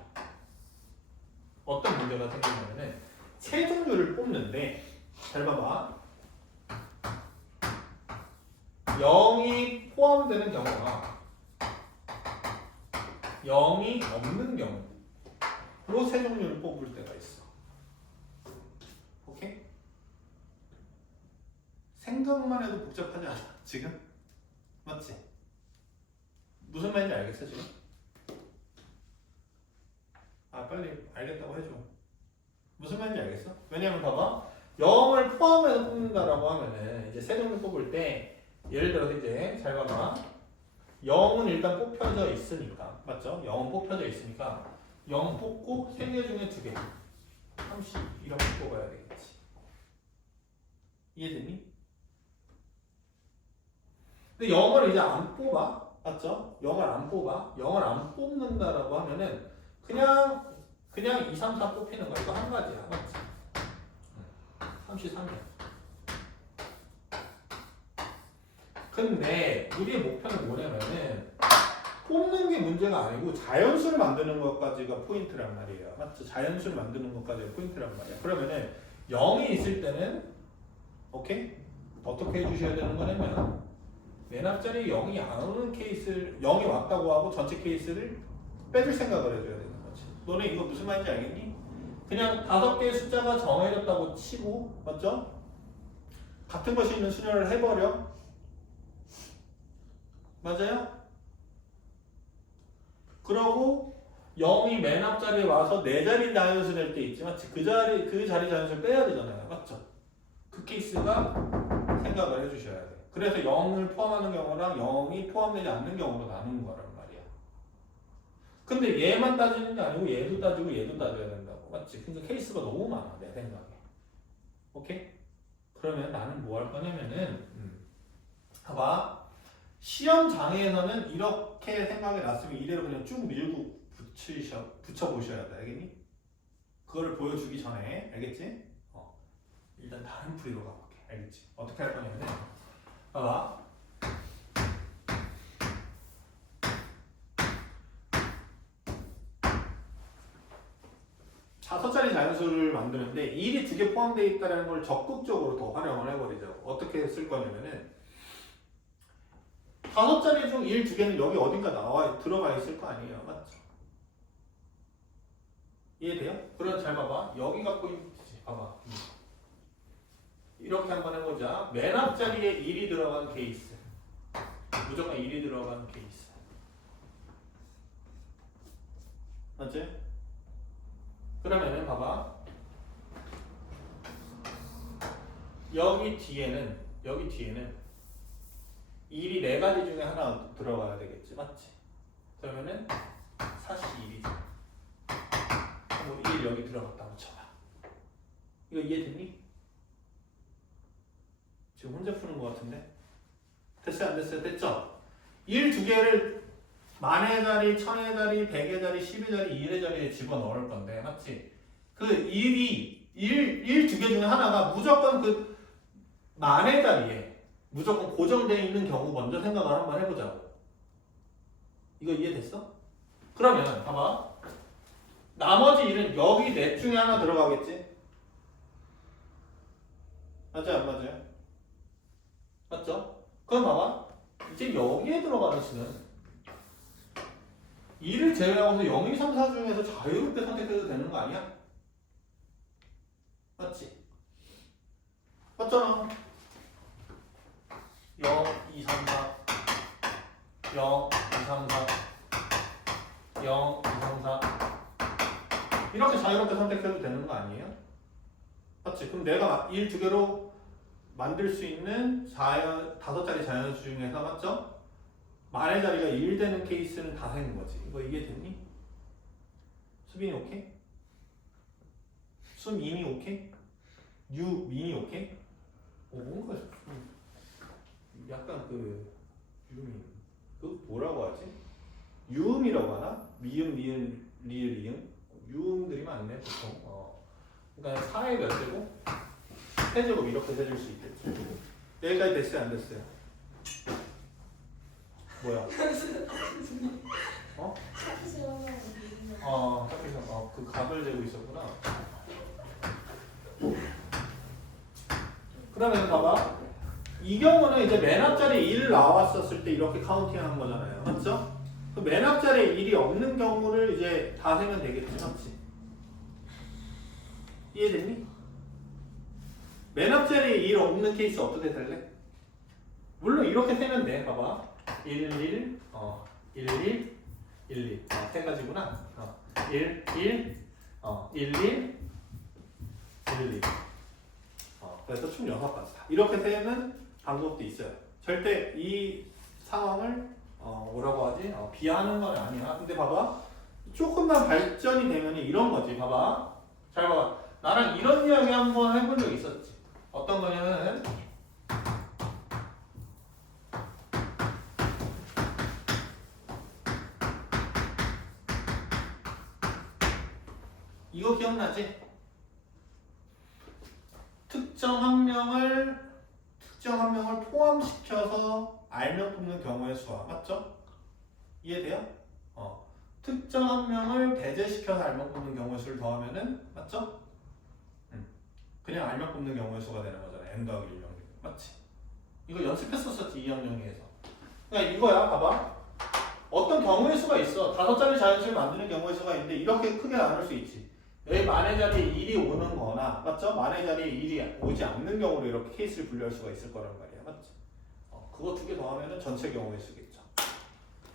어떤 문제가 생기냐면은 3종류를 뽑는데 잘 봐봐. 0이 포함되는 경우가 0이 없는 경우로 3종류를 뽑을 때가 있어. 오케이? 생각만 해도 복잡하지 않아? 지금? 맞지? 무슨 말인지 알겠어 지금? 빨리 알겠다고 해줘. 무슨 말인지 알겠어? 왜냐면 봐봐. 0을 포함해서 뽑는다라고 하면은 이제 3종류 뽑을 때 예를 들어서 이제 잘 봐봐. 0은 일단 뽑혀져 있으니까 맞죠? 0은 뽑혀져 있으니까 0 뽑고 3개 중에 2개 30 이렇게 뽑아야 되겠지. 이해되니? 근데 0을 이제 안 뽑아 맞죠? 0을 안 뽑아 0을 안 뽑는다라고 하면은 그냥 2, 3, 4 뽑히는 거 이거 한 가지야 맞지? 33이야. 근데 우리의 목표는 뭐냐면은 뽑는 게 문제가 아니고 자연수를 만드는 것까지가 포인트란 말이에요. 맞죠? 자연수를 만드는 것까지가 포인트란 말이야. 그러면은 0이 있을 때는 오케이? 어떻게 해주셔야 되는 거냐면 맨 앞자리에 0이 안 오는 케이스를 0이 왔다고 하고 전체 케이스를 빼줄 생각을 해줘야 되는 거지. 너네 이거 무슨 말인지 알겠니? 그냥 5개의 숫자가 정해졌다고 치고 맞죠? 같은 것이 있는 수열을 해버려. 맞아요? 그러고 0이 맨 앞자리에 와서 4자리 자연수 될 때 있지 맞지? 그 자리 자연수를 빼야 되잖아요. 맞죠? 그 케이스가 생각을 해주셔야 돼. 그래서 0을 포함하는 경우랑 0이 포함되지 않는 경우로 나누는 거란 말이야. 근데 얘만 따지는 게 아니고 얘도 따지고 얘도 따져야 된다고. 맞지? 그러니까 케이스가 너무 많아 내 생각에. 오케이? 그러면 나는 뭐 할 거냐면은 봐봐. 시험 장애에서는 이렇게 생각이 났으면 이대로 그냥 쭉 밀고 붙여보셔야 돼. 알겠니? 그거를 보여주기 전에 알겠지? 일단 다른 풀이로 가볼게. 알겠지? 어떻게 할 거냐면 봐봐. 다섯 자리 자연수를 만드는데 1이 2개 포함되어 있다는 걸 적극적으로 더 활용을 해버리죠. 어떻게 쓸 거냐면은 5자리 중 1, 2개는 여기 어딘가 들어가 있을 거 아니에요. 맞죠? 이해돼요? 그럼 잘 봐봐. 여기가 포인트지. 봐봐. 이렇게 한번 해보자. 맨 앞자리에 1이 들어간 케이스. 무조건 1이 들어간 케이스. 맞지? 그러면은 봐봐. 여기 뒤에는 1이 4가지 중에 하나 들어가야 되겠지. 맞지? 그러면은 41이지. 뭐 1 여기 들어갔다고 쳐봐. 이거 이해됐니? 지금 혼자 푸는 것 같은데? 됐어요? 안 됐어요? 됐죠? 1 2개를 만의 자리, 천의 자리, 백의 자리, 10의 자리, 1의 자리에 집어넣을 건데 맞지? 그 1 2개 중에 하나가 무조건 그 만의 자리에 무조건 고정되어 있는 경우 먼저 생각을 한번 해보자고. 이거 이해됐어? 그러면 봐봐. 나머지 1은 여기 넷 중에 하나 들어가겠지? 맞아요? 안 맞아요? 맞죠? 그럼 봐봐. 이제 여기에 들어가는 수는 2를 제외하고서 0, 2, 3, 4 중에서 자유롭게 선택해도 되는 거 아니야? 맞지? 맞잖아. 0, 2, 3, 4 0, 2, 3, 4 0, 2, 3, 4 이렇게 자유롭게 선택해도 되는 거 아니에요? 맞지? 그럼 내가 1, 2개로 만들 수 있는 5자리 자연수 중에서 맞죠? 만의 자리가 1 되는 케이스는 다 생긴 거지. 이거 이해됐니? 수빈이 오케이? 수민이 오케이? 유민이 오케이? 뭔가 약간 유민 뭐라고 하지? 유음이라고 하나? 미음, 리을, 이응? 유음들이 많네 보통. 그러니까 4의 몇 제곱? 세제곱 이렇게 세줄 수 있겠지. 여기까지 됐어요? 안 됐어요? 뭐야? 그 각을 재고 있었구나. 그러면 봐봐. 이 경우는 이제 맨 앞자리에 1 나왔었을 때 이렇게 카운팅 하는 거잖아요. 맞죠? 그 맨 앞자리에 1이 없는 경우를 이제 다 세면 되겠지. 맞지? 이해됐니? 맨 앞자리에 1 없는 케이스 어떻게 될래? 물론 이렇게 세면 돼. 봐봐. 1, 1, 1, 1, 1, 1. 세 가지구나. 1, 1, 1, 1, 1, 1. 그래서 총 6가지다. 이렇게 세는 방법도 있어요. 절대 이 상황을 뭐라고 하지? 비하하는 건 아니야. 근데 봐봐. 조금만 발전이 되면 이런 거지. 봐봐. 잘 봐봐. 나랑 이런 이야기 한번 해본 적 있었지. 어떤 거냐면 이거 기억나지? 특정 한 명을 포함시켜서 알면 뽑는 경우의 수와 맞죠? 이해돼요? 특정 한 명을 배제시켜서 알면 뽑는 경우의 수를 더하면은 맞죠? 그냥 알면 뽑는 경우의 수가 되는 거잖아. n 더하기 1 맞지? 이거 연습했었었지 2학년에서. 그러니까 이거야. 봐봐. 어떤 경우의 수가 있어. 5자리 자연수를 만드는 경우의 수가 있는데 이렇게 크게 나눌 수 있지. 여기 만의 자리에 1이 오는 거나 맞죠? 만의 자리에 1이 오지 않는 경우로 이렇게 케이스를 분류할 수가 있을 거란 말이야. 맞죠? 그거 2개 더하면 전체 경우의 수겠죠.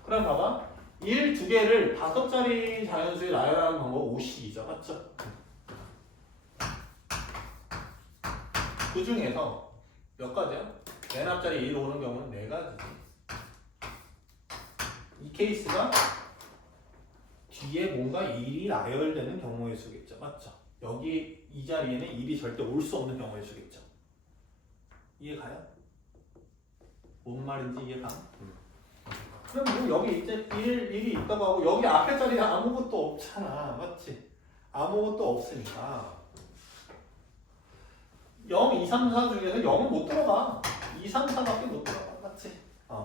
그럼 봐봐. 1, 2개를 5자리 자연수에 나열하는 방법 5식이죠. 맞죠? 그 중에서 몇 가지야? 맨 앞자리에 1 오는 경우는 4가지지. 이 케이스가 뒤에 뭔가 1이 나열되는 경우의 수겠죠. 맞죠? 여기 이 자리에는 1이 절대 올 수 없는 경우의 수겠죠. 이해가요? 뭔 말인지 이해가? 그럼 뭐 여기 이제 1이 있다고 하고 여기 앞에 자리에 아무것도 없잖아. 맞지? 아무것도 없으니까 0, 2, 3, 4 중에서 0은 못 들어가. 2, 3, 4밖에 못 들어가. 맞지?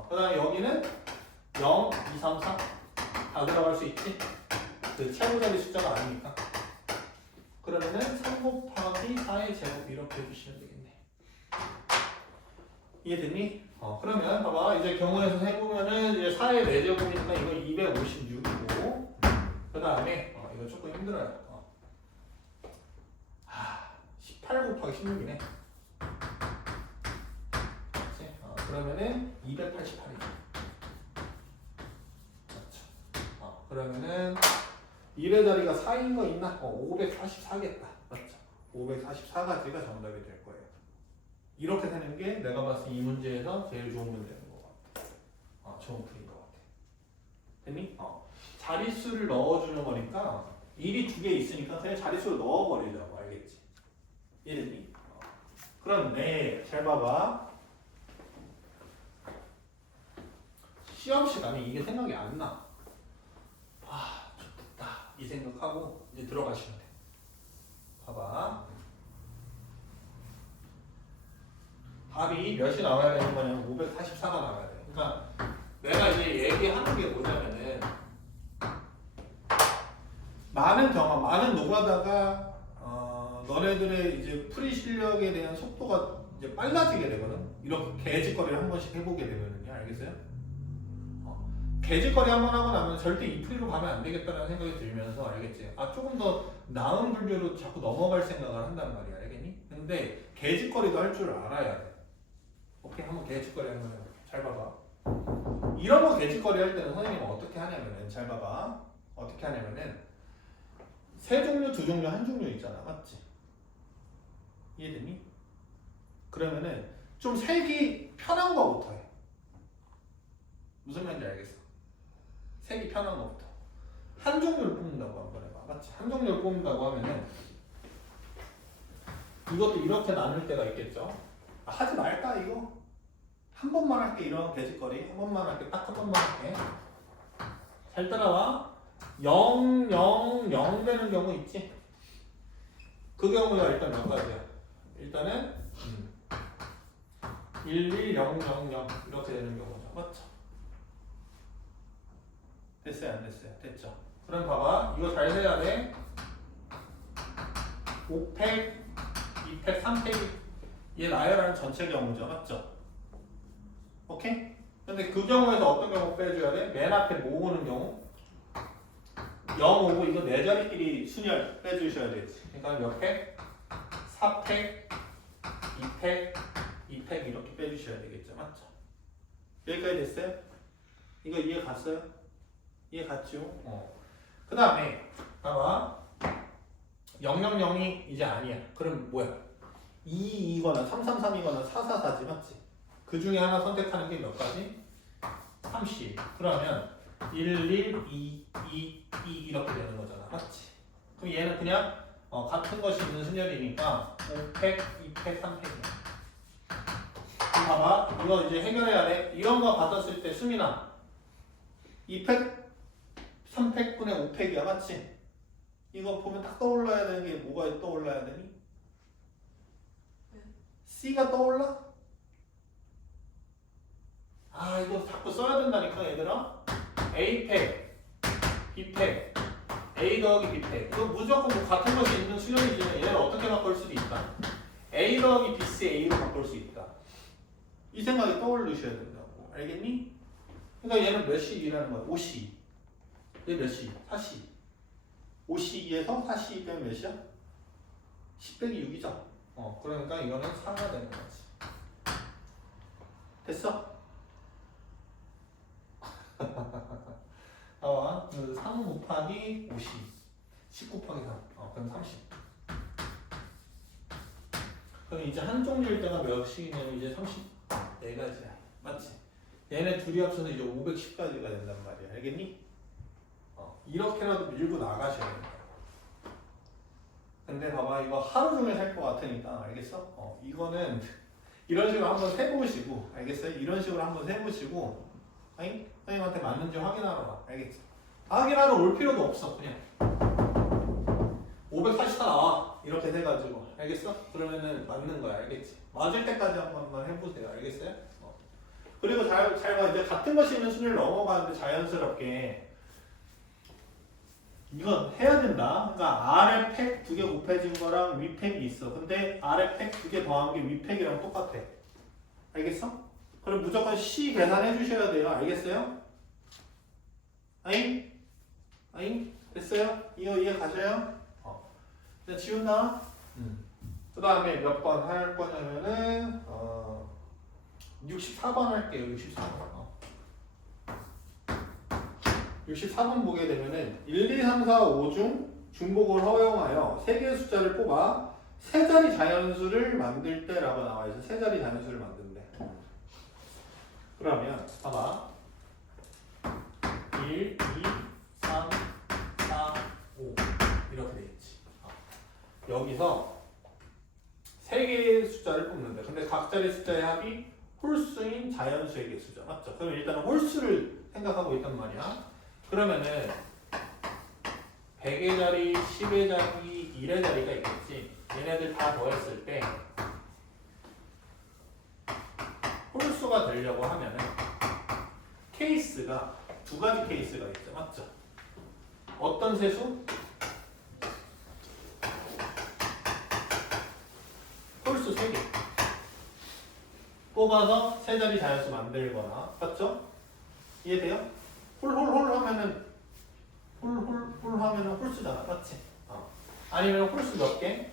그 다음에 여기는 0, 2, 3, 4 다 들어갈 수 있지? 그 최고자리 숫자가 아니니까. 그러면은 3 곱하기 4의 제곱 이렇게 해주시면 되겠네. 이해됐니? 그러면 봐봐. 이제 경우에서 세보면은 이제 4의 4제곱이니까 이거 256이고 그 다음에 이거 조금 힘들어요. 18 곱하기 16이네. 그러면은 288이죠. 맞죠? 그러면은 1의 자리가 4인 거 있나? 544겠다. 맞죠? 544가지가 정답이 될 거예요. 이렇게 되는 게 내가 봤을 때 이 문제에서 제일 좋은 문제인 것 같아. 좋은 풀인 것 같아. 됐니? 자릿수를 넣어주는 거니까 1이 2개 있으니까 그냥 자릿수를 넣어버리자고. 알겠지? 이해됐니? 그런데 잘 봐봐. 시험 시간에 이게 생각이 안 나. 좋겠다. 이 생각하고 이제 들어가시면 돼. 봐봐. 답이 몇이 나와야 되는 거냐면 544가 나와야 돼. 그러니까 내가 이제 얘기하는 게 뭐냐면은 많은 경험, 많은 노가다가 너네들의 이제 풀이 실력에 대한 속도가 이제 빨라지게 되거든. 이렇게 개짓거리를 한 번씩 해보게 되면은요, 알겠어요? 개짓거리 한 번 하고 나면 절대 이 풀이로 가면 안 되겠다는 생각이 들면서 알겠지? 조금 더 나은 분류로 자꾸 넘어갈 생각을 한단 말이야, 알겠니? 근데 개짓거리도 할 줄 알아야 돼. 오케이, 한번 개짓거리 한번 해봐. 잘 봐봐. 이런 거 개짓거리 할 때는 선생님은 어떻게 하냐면은, 잘 봐봐. 어떻게 하냐면은, 3종류, 2종류, 1종류 있잖아. 맞지? 이해됐니? 그러면은 좀 색이 편한 거부터 해. 무슨 말인지 알겠어? 색이 편한 거부터. 한 종류를 뽑는다고 한번 해봐. 맞지? 한 종류를 뽑는다고 하면은 이것도 이렇게 나눌 때가 있겠죠? 하지 말까 이거? 한 번만 할게. 이런 개짓거리 한 번만 할게. 딱 한 번만 할게. 잘 따라와. 0, 0, 0 되는 경우 있지? 그 경우가 일단 몇 가지야? 일단은 1, 1, 0, 0, 0 이렇게 되는 경우죠. 맞죠? 됐어요? 안 됐어요? 됐죠? 그럼 봐봐. 이거 잘 세야 돼. 5팩, 2팩, 3팩이 얘 나열하는 전체 경우죠. 맞죠? 오케이? 근데 그 경우에서 어떤 경우 빼줘야 돼? 맨 앞에 모으는 경우 0 오고 이거 4자리끼리 순열 빼주셔야 되지. 그러니까 몇 팩? 4팩, 2팩, 2팩 이렇게 빼주셔야 되겠죠. 맞죠? 여기까지 됐어요? 이거 이해 갔어요? 이해 갔죠? 그 다음에 봐봐. 000이 이제 아니야. 그럼 뭐야? 2이거나 333이거나 444지. 맞지? 그 중에 하나 선택하는 게 몇 가지? 30. 그러면 1, 1, 2, 2, 2 이렇게 되는 거잖아. 맞지? 그럼 얘는 그냥 같은 것이 있는 순열이니까 5팩, 2팩, 3팩이야. 그럼 봐봐. 이거 이제 해결해야 돼. 이런 거 받았을 때 수민아 2팩, 3팩분의 5팩이야. 맞지? 이거 보면 딱 떠올라야 되는 게 뭐가 떠올라야 되니? C가 떠올라? 이거 자꾸 써야 된다니까 얘들아. A팩, B팩, A 더하기 B팩. 이거 무조건 뭐 같은 것이 있는 수열이지만 얘를 어떻게 바꿀 수도 있다. A 더하기 BC A로 바꿀 수 있다. 이 생각이 떠올리셔야 된다고. 알겠니? 그러니까 얘는 몇 시 2라는 거야? 5시. 얘 몇 시? 4시. 5시 2에서 4시 빼면 몇이야? 10 빼기 6이죠. 그러니까 이거는 4가 되는 거지. 됐어? 나와. 3 곱하기 50. 10 곱하기 3. 그럼 30. 그럼 이제 한 종류일 때가 몇 식이냐면 이제 34가지야. 맞지? 얘네 둘이 합쳐서 이제 510가지가 된단 말이야. 알겠니? 이렇게라도 밀고 나가셔야 돼. 근데 봐봐, 이거 하루 종일 할 것 같으니까, 알겠어? 이거는 이런 식으로 한번 해보시고, 알겠어요? 이런 식으로 한번 해보시고, 아니? 선생님한테 맞는지 확인하러 와. 알겠지? 확인하러 올 필요도 없어. 그냥 584 나와. 이렇게 돼가지고. 알겠어? 그러면은 맞는 거야. 알겠지? 맞을 때까지 한번 해보세요. 알겠어요? 그리고 잘 봐. 이제 같은 것이 있는 순위를 넘어가는데 자연스럽게 이건 해야 된다. 그러니까 아래 팩 2개 곱해진 거랑 위 팩이 있어. 근데 아래 팩 2개 더한 게 위 팩이랑 똑같아. 알겠어? 그럼 무조건 C 계산해 주셔야 돼요. 알겠어요? 아잉? 아잉? 됐어요? 이거 이해 가셔요? 이제 지운다. 그 다음에 몇 번 할 거냐면은 64번 할게요. 64번. 64번 보게 되면은 1, 2, 3, 4, 5 중 중복을 허용하여 3개의 숫자를 뽑아 세 자리 자연수를 만들 때라고 나와 있어. 세 자리 자연수를 만든대. 그러면 봐봐. 1, 2, 3, 4, 5 이렇게 돼 있지. 여기서 세 개의 숫자를 뽑는데, 근데 각 자리 숫자의 합이 홀수인 자연수의 개수죠. 맞죠? 그럼 일단은 홀수를 생각하고 있단 말이야. 그러면은 100의 자리, 10의 자리, 1의 자리가 있겠지. 얘네들 다 더했을 때 홀수가 되려고 하면은 케이스가 두 가지 케이스가 있죠. 맞죠? 어떤 세수? 홀수 3개 뽑아서 세 자리 자연수 만들거나. 맞죠? 이해돼요? 홀홀홀 하면은 홀홀홀 하면은 홀수잖아. 맞지? 아니면 홀수 몇 개?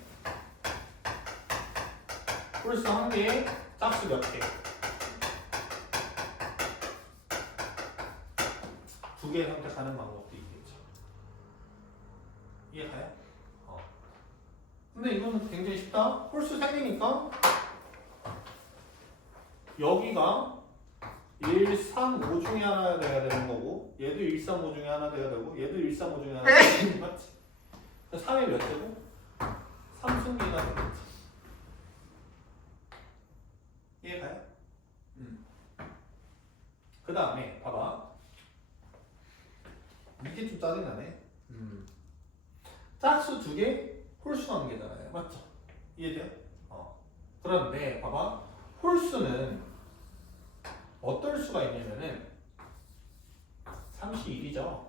홀수 1개에 짝수 몇 개? 2개 선택하는 방법도 있겠죠. 이해가요? 근데 이거는 굉장히 쉽다. 홀수 3개니까 여기가 1, 3, 5 중에 하나 돼야 되는 거고, 얘도 1, 3, 5 중에 하나 돼야 되고, 얘도 1, 3, 5 중에 하나 돼야 되는 거 맞지? 3이 몇 제곱? 3승기가 되겠지. 이해가요? 그 다음에 봐봐. 이게 좀 짜증나네. 짝수 2개, 홀수 1개잖아요. 맞죠? 이해돼요? 그런데 봐봐. 홀수는 어떨 수가 있냐면은 31이죠.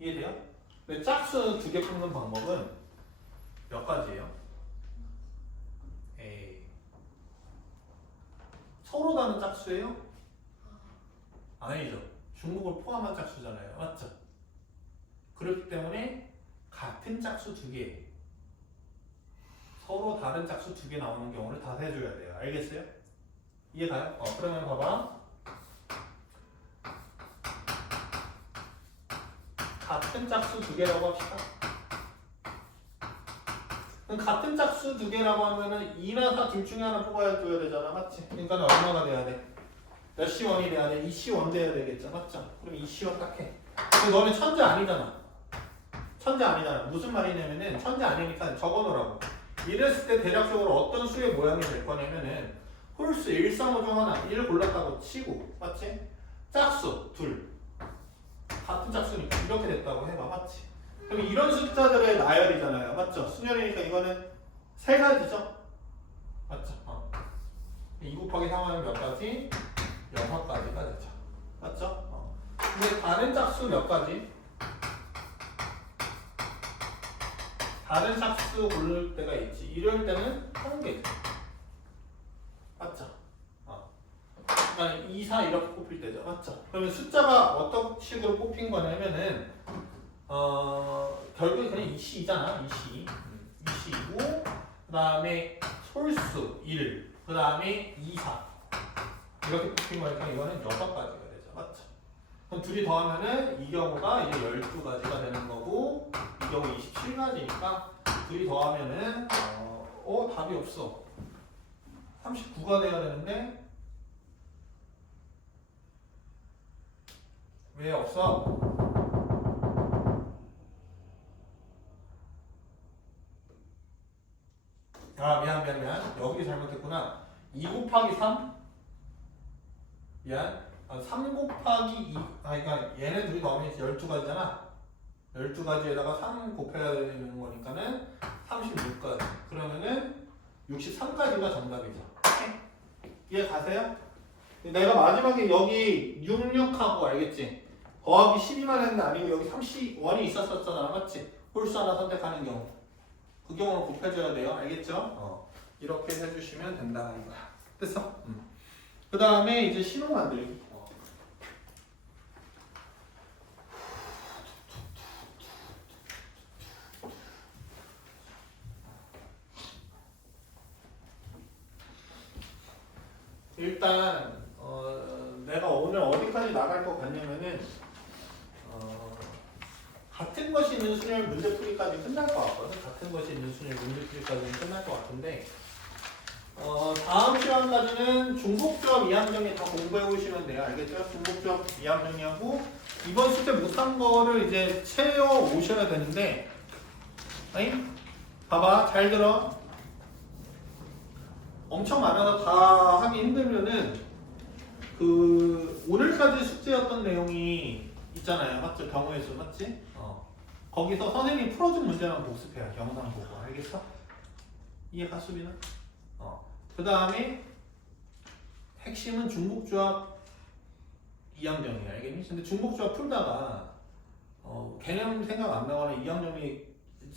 이해돼요? 근데 짝수 2개 뽑는 방법은 몇 가지예요? 서로 다른 짝수예요? 아니죠. 중복을 포함한 짝수잖아요. 맞죠? 그렇기 때문에 같은 짝수 2개, 서로 다른 짝수 2개 나오는 경우를 다 해줘야 돼요. 알겠어요? 이해가요? 그러면 봐봐. 같은 짝수 2개라고 합시다. 그럼 같은 짝수 2개라고 하면은 2나 4 둘 중에 하나 뽑아야 줘야 되잖아. 맞지? 그러니까 얼마가 돼야 돼? 몇 시원이 돼야 돼? 2시원 돼야 되겠죠. 맞죠? 그럼 2시원 딱 해. 근데 너네 천재 아니잖아. 천재 아니잖아. 무슨 말이냐면은 천재 아니니까 적어놓으라고. 이랬을 때 대략적으로 어떤 수의 모양이 될 거냐면은 홀수 1, 3, 5 중 하나 1을 골랐다고 치고, 맞지? 짝수 둘 같은 짝수니까 이렇게 됐다고 해봐. 맞지? 그럼 이런 숫자들의 나열이잖아요. 맞죠? 순열이니까 이거는 세 가지죠? 맞죠? 2 곱하기 3하면 몇 가지? 6가지가 되죠. 맞죠? 근데 다른 짝수 몇 가지? 다른 짝수 고를 때가 있지. 이럴 때는 1개죠. 맞죠? 그러니까 2, 4 이렇게 뽑힐 때죠. 맞죠? 그러면 숫자가 어떤 식으로 뽑힌 거냐면은 결국에 그냥 이시이잖아. 이시이고 그 다음에 솔수 1, 그 다음에 2, 4 이렇게 뽑힌 거니까 이거는 6가지가 되죠. 맞죠? 그럼 둘이 더하면은 이 경우가 이제 12가지가 되는 거고 이 경우 27가지니까 둘이 더하면은 답이 없어. 39가 돼야 되는데 왜 없어? 미안. 여기 잘못했구나. 2 곱하기 3? 미안. 3 곱하기 2. 그러니까 얘네 둘이 더하면 12가지잖아. 12가지에다가 3 곱해야 되는 거니까는 36가지. 그러면은 63가지가 정답이죠. 이해 가세요? 내가 마지막에 여기 66하고 알겠지? 더하기 12만 했는데 아니고 여기 31이 있었었잖아. 맞지? 홀수 하나 선택하는 경우. 그 경우는 곱해줘야 돼요. 알겠죠? 이렇게 해주시면 된다는 거야. 됐어? 그 다음에 이제 신호 만들기. 일단 내가 오늘 어디까지 나갈 것 같냐면은 같은 것이 있는 순열 문제풀이까지 끝날 것 같거든. 같은 것이 있는 순열 문제풀이까지는 끝날 것 같은데 다음 시간까지는 중복조합 2함정리 다 공부해 오시면 돼요. 알겠죠? 중복조합 2함정리하고 이번 숙제 못한 거를 이제 채워 오셔야 되는데 봐봐 잘 들어. 엄청 많아서 다 하기 힘들면은 그 오늘까지 숙제였던 내용이 있잖아요. 맞죠? 경우의 수 맞지? 거기서 선생님이 풀어준 문제만 복습해요. 영상 보고. 알겠어? 이해가 수비는? 그 다음에 핵심은 중복조합 2함정리. 알겠니? 근데 중복조합 풀다가 개념 생각 안 나거나 2함정리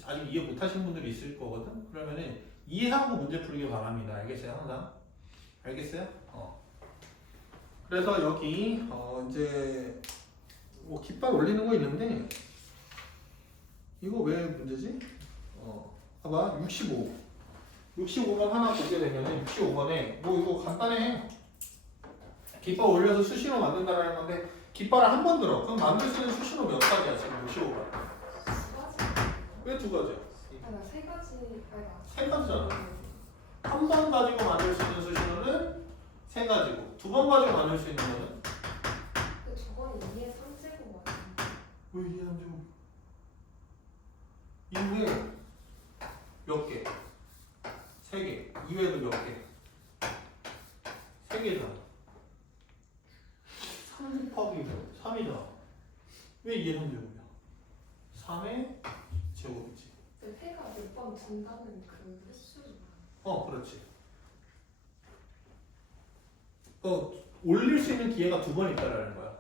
아직 이해 못하신 분들이 있을 거거든? 그러면은 이해하고 문제 풀기 바랍니다. 알겠어요? 항상? 알겠어요? 그래서 여기 이제 뭐 깃발 올리는 거 있는데 이거 왜 문제지? 봐봐 65번 하나 보게 되면은 65번에 뭐 이거 간단해. 깃발 올려서 수신호 만든다라는 건데 깃발을 한 번 들어. 그럼 만들 수 있는 수신호 몇 가지야 지금 65번? 2가지. 왜 2가지야? 아니 3가지. 세 가지잖아. 한 번 가지고 만들 수 있는 수신호는 3가지고 2번 가지고 만들 수 있는 거는? 근데 저번에 2에 3제곱 맞았는데. 왜 이해 안 되고? 이후에 몇 개? 3개. 이외에도 몇 개? 3개잖아. 3 곱하기 3이잖아. 왜 이해 안 되고요? 3의 제곱이지. 회가 몇 번 든다는 그 횟수죠. 그렇지. 올릴 수 있는 기회가 2번 있다라는 거야.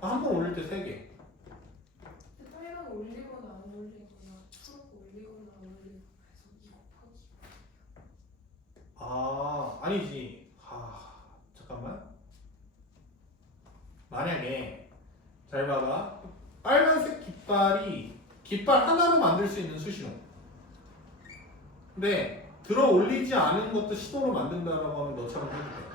한 번 올릴 때 3개. 회가 올리거나 안 올리거나 풀고 올리거나 안 올리고 해서 2 곱하기. 아니지. 잠깐만. 만약에 잘 봐봐. 빨간색 깃발 하나로 만들 수 있는 수신호. 근데 들어 올리지 않은 것도 시도로 만든다라고 하면 너처럼 해도 돼.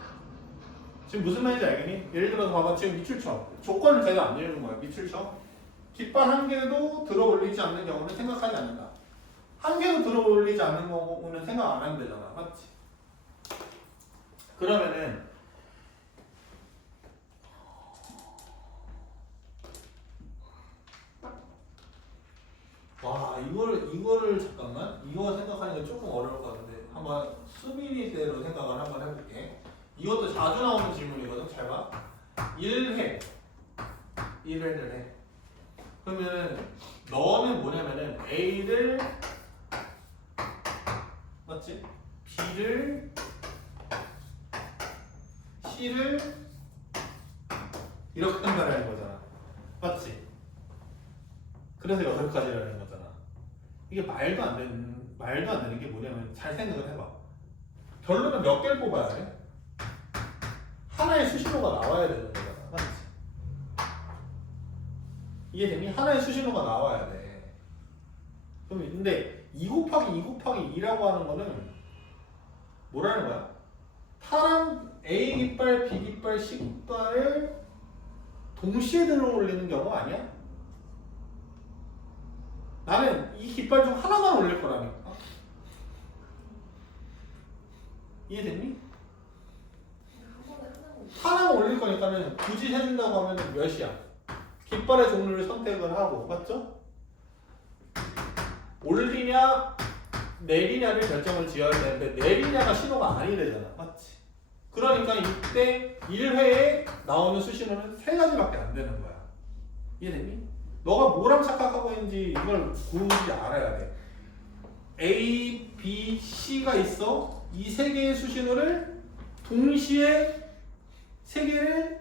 지금 무슨 말인지 알겠니? 예를 들어서 봐봐. 지금 밑줄 쳐. 조건을 제대로 안 읽는 거야. 밑줄 쳐. 깃발 한 개도 들어 올리지 않는 경우는 생각하지 않는다. 한 개도 들어 올리지 않는 경우는 생각 안 하면 되잖아. 맞지? 그러면은 이거를 잠깐만 이거 생각하는 게 조금 어려울 것 같은데 한번 수비리대로 생각을 한번 해볼게. 이것도 자주 나오는 질문이거든. 잘 봐. 1회 1회를 해. 그러면 너는 뭐냐면은 A를 맞지? B를 C를 이렇게 한다라는 거잖아. 맞지? 그래서 8가지라는 거잖아. 이게 말도 안 되는 게 뭐냐면 잘 생각을 해봐. 결론은 몇 개를 뽑아야 돼? 하나의 수신호가 나와야 되는 거잖아. 맞지? 이해되니? 하나의 수신호가 나와야 돼. 그럼 근데 2 곱하기 2 곱하기 2라고 하는 거는 뭐라는 거야? 파랑 A 깃발, B 깃발, C 깃발을 동시에 들어 올리는 경우 아니야? 나는 이 깃발 중 하나만 올릴 거라니까. 이해됐니? 한 번에 하나만 하나 올릴 거니까는 굳이 해준다고 하면 몇이야? 깃발의 종류를 선택을 하고, 맞죠? 올리냐 내리냐를 결정을 지어야 되는데 내리냐가 신호가 아니래잖아, 맞지? 그러니까 이때 1회에 나오는 수신호는 3가지밖에 안 되는 거야. 이해됐니? 너가 뭐랑 착각하고 있는지 이걸 굳이 알아야 돼. A, B, C가 있어. 이 3개의 수신호를 동시에 3개를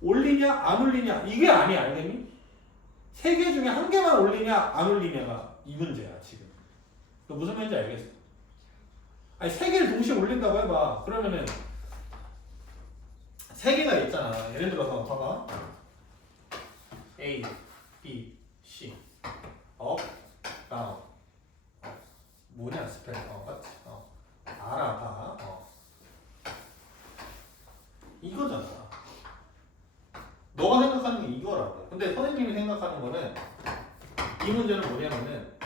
올리냐 안 올리냐 이게 아니야, 알겠니? 3개 중에 1개만 올리냐 안 올리냐가 이 문제야 지금. 너 무슨 말인지 알겠어? 아니 3개를 동시에 올린다고 해봐. 그러면은 3개가 있잖아. 예를 들어서 봐봐. A, B, C 업, 다운. 뭐냐 스펠. 맞지? 알아. 이거잖아. 너가 생각하는 게 이거라고. 근데 선생님이 생각하는 거는 이 문제는 뭐냐면은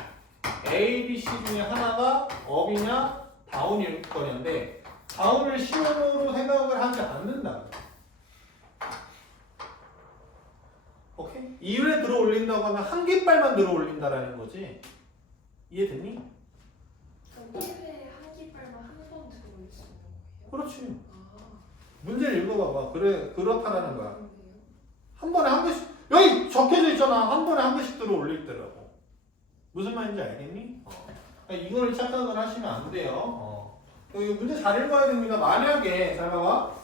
A, B, C 중에 하나가 업이냐 다운일 거냐인데 다운을 시험으로 생각을 하지 않는다. 오케이? 2회 들어 올린다고 하면 한 깃발만 들어 올린다라는 거지. 이해됐니? 그럼 1회에 한 깃발만 한 번 들어올 수 있는 거예요? 그렇지. 아, 문제를 읽어봐봐. 그래, 그렇다라는 거야. 그러네요. 한 번에 한 개씩, 여기 적혀져 있잖아. 한 번에 한 개씩 들어 올릴 때라고. 무슨 말인지 알겠니? 이거를 착각을 하시면 안 돼요. 여기 문제 잘 읽어야 됩니다. 만약에, 잘 봐봐.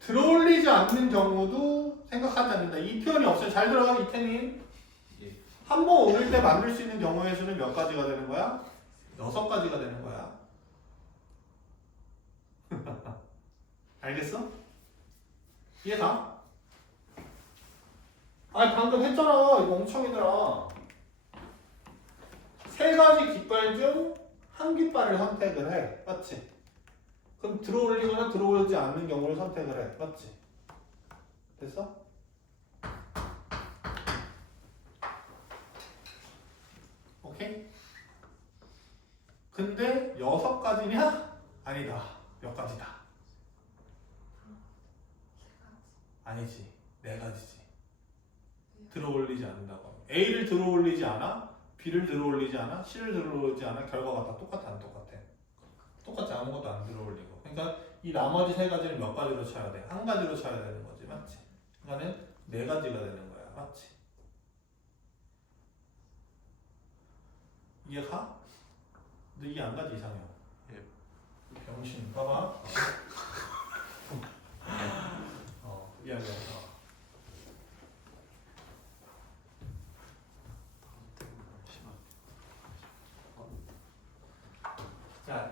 들어 올리지 않는 경우도 생각하지 않는다. 이 표현이 없어요. 잘 들어가, 이태민. 예. 한 번 올릴 때 만들 수 있는 경우의 수는 몇 가지가 되는 거야? 6가지가 되는 거야. 알겠어? 이해가? 아니 방금 했잖아. 이거 멍청이들아. 3가지 깃발 중 한 깃발을 선택을 해. 맞지? 그럼 들어 올리거나 들어 올리지 않는 경우를 선택을 해. 맞지? 됐어? 오케이? 근데 6가지냐? 아니다. 몇 가지다. 아니지. 4가지지. 들어 올리지 않는다고. A를 들어 올리지 않아? B를 들어 올리지 않아? C를 들어 올리지 않아? 결과가 다 똑같아, 안 똑같아? 똑같이 아무것도 안 들어 올리고. 그러니까 이 나머지 3가지를 몇 가지로 쳐야 돼? 한 가지로 쳐야 되는 거지, 맞지? 그러니까는 4가지가 되는 거야, 맞지? 이해가? 너 이해 안 가지, 이상형? 예. 병신, 봐봐. 미안해. 자,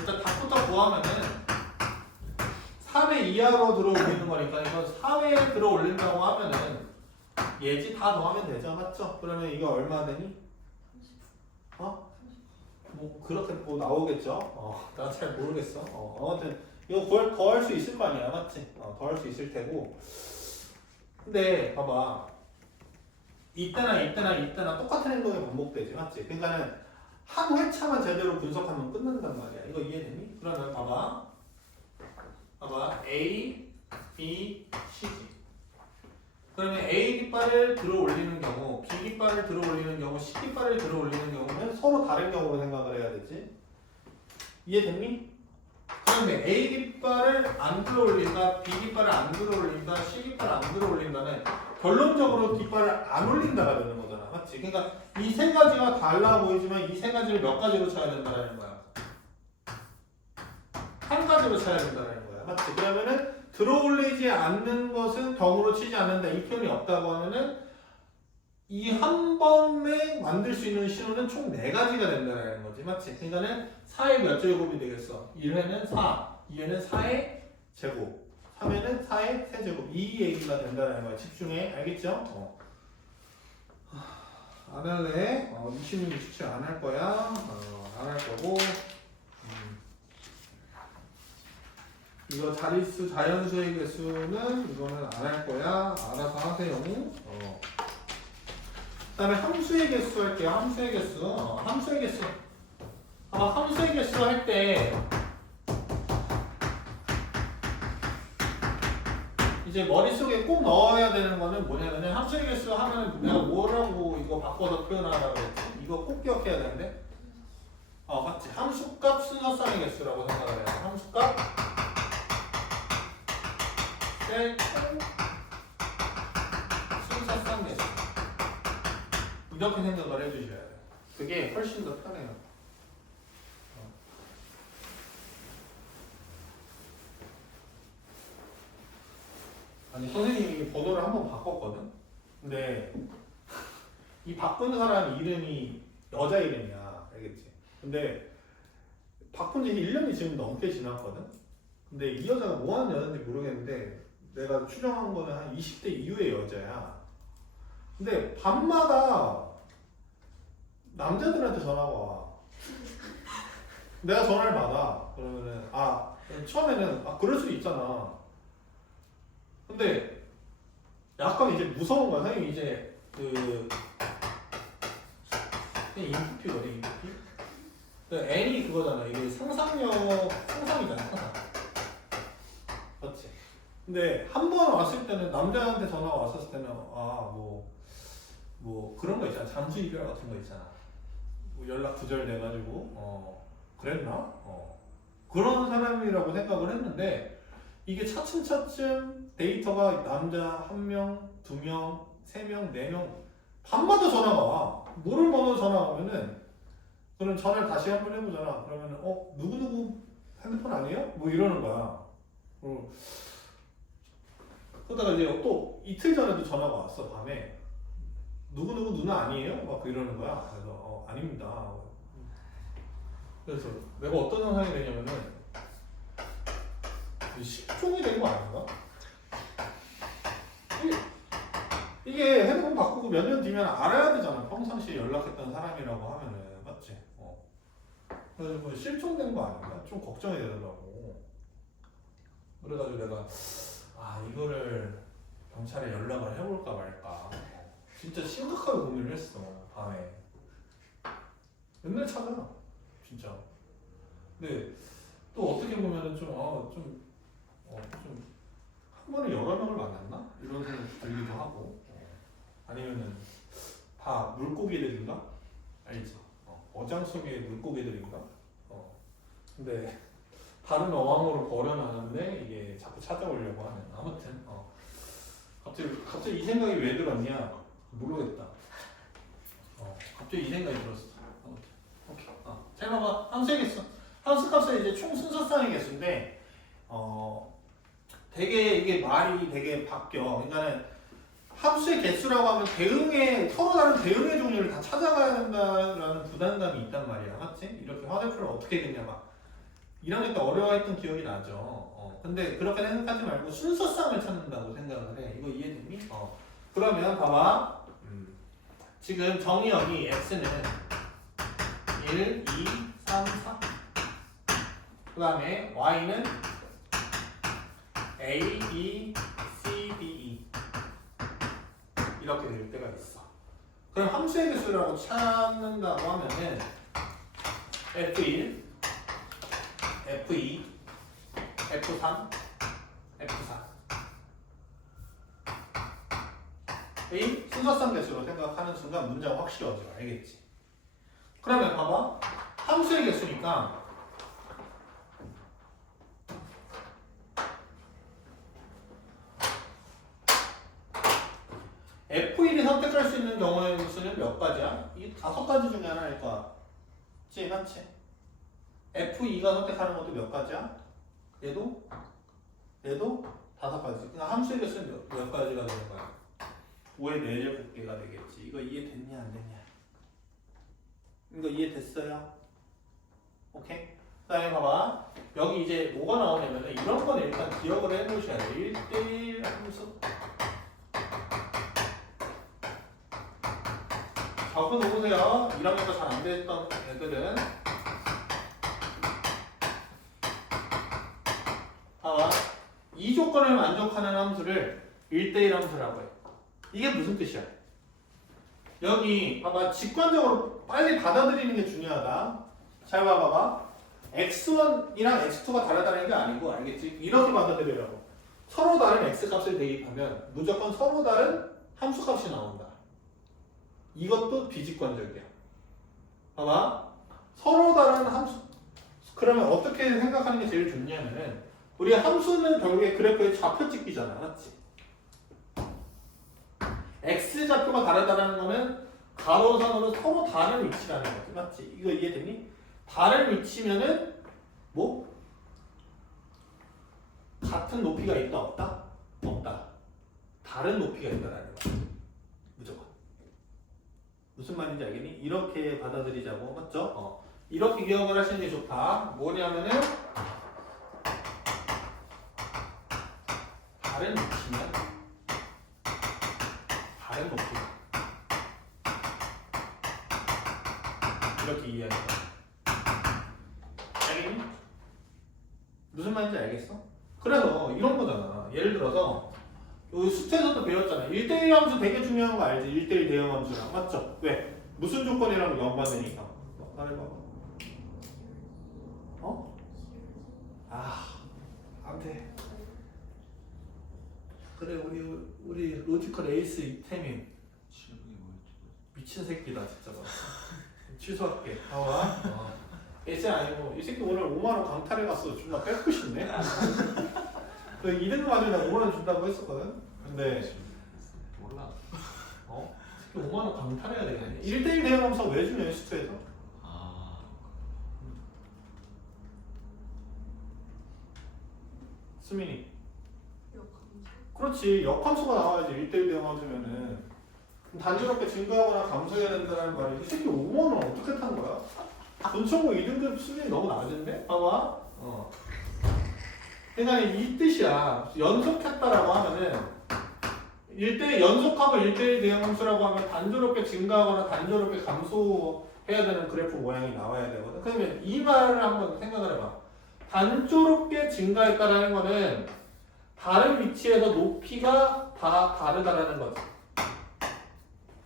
일단 답부터 구하면은 3회 이하로 들어 올리는 거니까 이거 4회에 들어 올린다고 하면은 예지 다 더하면 되죠, 맞죠? 그러면 이거 얼마 되니? 뭐 그렇게 뭐 나오겠죠. 나 잘 모르겠어. 아무튼 이거 더할 수 있을 거 아니야, 맞지? 더할 수 있을 테고. 근데 봐봐, 이때나 똑같은 행동이 반복되지, 맞지? 그러니까는 한 회차만 제대로 분석하면 끝난단 말이야. 이거 이해되니? 그러면 봐봐, A, B, C지. 그러면 A 깃발을 들어 올리는 경우, B 깃발을 들어 올리는 경우, C 깃발을 들어 올리는 경우는 서로 다른 경우로 생각을 해야 되지. 이해됐니? 그런데 A 깃발을 안 들어 올린다, B 깃발을 안 들어 올린다, C 깃발을 안 들어 올린다는 결론적으로 깃발을 안 올린다가 되는 거잖아, 맞지? 그러니까 이 3가지가 달라 보이지만 이 3가지를 몇 가지로 쳐야 된다는 거야? 한 가지로 쳐야 된다는 거야, 맞지? 그러면은 들어 올리지 않는 것은 덩으로 치지 않는다. 이 표현이 없다고 하면은 이 한 번에 만들 수 있는 신호는 총 4가지가 된다는 거지, 맞지? 그러니까는 4의 몇 제곱이 되겠어? 1회는 4, 2회는 4의 제곱 3에는 4의 세제곱 이 얘기가 된다는 거야. 집중해. 알겠죠? 안 할래? 26, 27 안 할 거야. 안 할 거고. 이거 자릿수, 자연수의 개수는 이거는 안 할 거야. 알아서 하세요. 그다음에 함수의 개수 할게요. 함수의 개수. 함수의 개수. 함수의 개수 할 때 이제 머릿속에 꼭 넣어야 되는 거는 뭐냐면 함수의 개수 하면 내가 뭐라고 이거 바꿔서 표현하라고 했지? 이거 꼭 기억해야 되는데 맞지? 함수값 순서쌍의 개수라고 생각을 해요. 함수값 셀 순서쌍 개수 이렇게 생각을 해주셔야 돼요. 그게 훨씬 더 편해요. 아니 선생님이 번호를 한번 바꿨거든? 근데 이 바꾼 사람 이름이 여자 이름이야. 알겠지? 근데 바꾼 지 1년이 지금 넘게 지났거든? 근데 이 여자가 뭐 하는 여자인지 모르겠는데 내가 추정한 거는 한 20대 이후의 여자야. 근데 밤마다 남자들한테 전화가 와. 내가 전화를 받아. 그러면은 처음에는 그럴 수도 있잖아. 근데 약간 이제 무서운 거야. 선생님 이제 인프피거든. 인프피. N이 그거잖아. 이게 상상이잖아. 상상. 맞지? 근데 한 번 왔을 때는 남자한테 전화가 왔었을 때는 뭐 그런 거 있잖아. 잠수 이별 같은 거 있잖아. 뭐 연락 두절돼가지고 그랬나? 그런 사람이라고 생각을 했는데 이게 차츰차츰 데이터가 남자 1명, 2명, 3명, 4명 밤마다 전화가 와. 모를 번호 전화가 오면은 그럼 전화를 다시 한번 해보잖아. 그러면은 누구누구 핸드폰 아니에요? 뭐 이러는 거야. 그러다가 이제 또 이틀 전에도 전화가 왔어. 밤에 누구누구 누나 아니에요? 막 이러는 거야. 그래서 아닙니다. 그래서 내가 어떤 상상이 되냐면은 실종이 된 거 아닌가? 이게 핸드폰 바꾸고 몇 년 뒤면 알아야 되잖아. 평상시에 연락했던 사람이라고 하면은 맞지? 그래서 뭐 실종된 거 아닌가? 좀 걱정이 되더라고. 그래가지고 내가 이거를 경찰에 연락을 해볼까 말까. 진짜 심각하게 고민을 했어. 밤에 맨날 찾아. 진짜. 근데 또 어떻게 보면은 좀 한 번에 여러 명을 만났나? 이런 생각이 들기도 하고 아니면은 다 물고기들인가? 알지? 어장 속의 물고기들인가? 근데 다른 어항으로 버려놨는데 이게 자꾸 찾아오려고 하는 아무튼 갑자기 이 생각이 왜 들었냐? 모르겠다. 갑자기 이 생각이 들었어. 아무튼 오케이. 잘 봐봐. 함수의 개수. 함수 값은 이제 총 순서쌍의 개수인데 되게 이게 말이 되게 바뀌어. 그러니까는 함수의 개수라고 하면 서로 다른 대응의 종류를 다 찾아가야 된다라는 부담감이 있단 말이야. 맞지? 이렇게 화살표를 어떻게 그냐 막 1학년 때 어려워했던 기억이 나죠. 근데 그렇게 생각하지 말고 순서쌍을 찾는다고 생각을 해. 이거 이해되니? 그러면 봐봐. 지금 정의역이 x는 1, 2, 3, 4. 그 다음에 y는 A, B, C, D, E 이렇게 될 때가 있어. 그럼 함수의 개수라고 찾는다고 하면은 F1, F2, F3, F4 이 순서쌍 개수로 생각하는 순간 문제가 확실해져. 알겠지? 그러면 봐봐. 함수의 개수니까 F1이 선택할 수 있는 경우의 수는 몇 가지야? 이 5가지 중에 하나일 거야. 맞지? F2가 선택하는 것도 몇 가지야? 얘도 5가지. 그러니까 함수의 개수는 몇 가지가 되는 거야? 5의 4제곱개가 되겠지. 이거 이해됐냐 안 됐냐? 이거 이해됐어요? 오케이? 그다음에 봐봐. 여기 이제 뭐가 나오냐면은 이런 건 일단 기억을 해놓으셔야 돼. 1대1 함수. 적어놓으세요. 1학년도 잘 안 됐던 애들은. 봐봐. 이 조건을 만족하는 함수를 1대1 함수라고 해. 이게 무슨 뜻이야? 여기 봐봐. 직관적으로 빨리 받아들이는 게 중요하다. 잘 봐봐. x1이랑 x2가 다르다는 게 아니고 알겠지? 이렇게 받아들이라고. 서로 다른 x 값을 대입하면 무조건 서로 다른 함수 값이 나온다. 이것도 비직관적이야. 봐봐. 서로 다른 함수. 그러면 어떻게 생각하는 게 제일 좋냐면은 우리 함수는 결국에 그래프에 좌표 찍기잖아. 맞지? x 좌표가 다르다는 거는 가로선으로 서로 다른 위치라는 거지. 맞지? 이거 이해되니? 다른 위치면은 뭐? 같은 높이가 있다 없다? 없다. 다른 높이가 있다라는 거야. 무조건. 무슨 말인지 알겠니? 이렇게 받아들이자고. 맞죠? 이렇게 기억을 하시는 게 좋다. 뭐냐면은 다른 위치면 다른 높이가 이렇게 이해하는 거야. 알겠니? 무슨 말인지 알겠어? 그래서 이런 거잖아. 예를 들어서 여기 수트에서도 배웠잖아. 1대1 함수 되게 중요한 거 알지? 1대1 대형 함수랑. 맞죠? 왜? 무슨 조건이랑 연관되니까. 말해봐봐. 어? 안 돼. 그래, 우리 로지컬 에이스 이태민. 실력이 뭐였지? 미친 새끼다, 진짜. 취소할게. 봐봐. 에이스 아니고, 이 새끼 오늘 5만원 강탈해 갔어. 존나 뺏고 싶네. 그 2등급 맞으면 5만원 준다고 했었거든? 근데, 몰라. 새끼 5만원 강탈해야 되겠네. 1대1 대형 함수 왜 주냐, 수트에서? 수민이. 그렇지. 역함수가 나와야지. 1대1 대형 함수면은. 단조롭게 증가하거나 감소해야 된다는 말이 이 새끼 5만원 어떻게 탄 거야? 돈천고 2등급 수준이 너무 낮은데? 봐봐. 그러니까 이 뜻이야. 연속했다라고 하면은 1대 연속하고 1대1 대형 함수라고 하면 단조롭게 증가하거나 단조롭게 감소해야 되는 그래프 모양이 나와야 되거든. 그러면 이 말을 한번 생각을 해봐. 단조롭게 증가했다라는 거는 다른 위치에서 높이가 다 다르다라는 거지.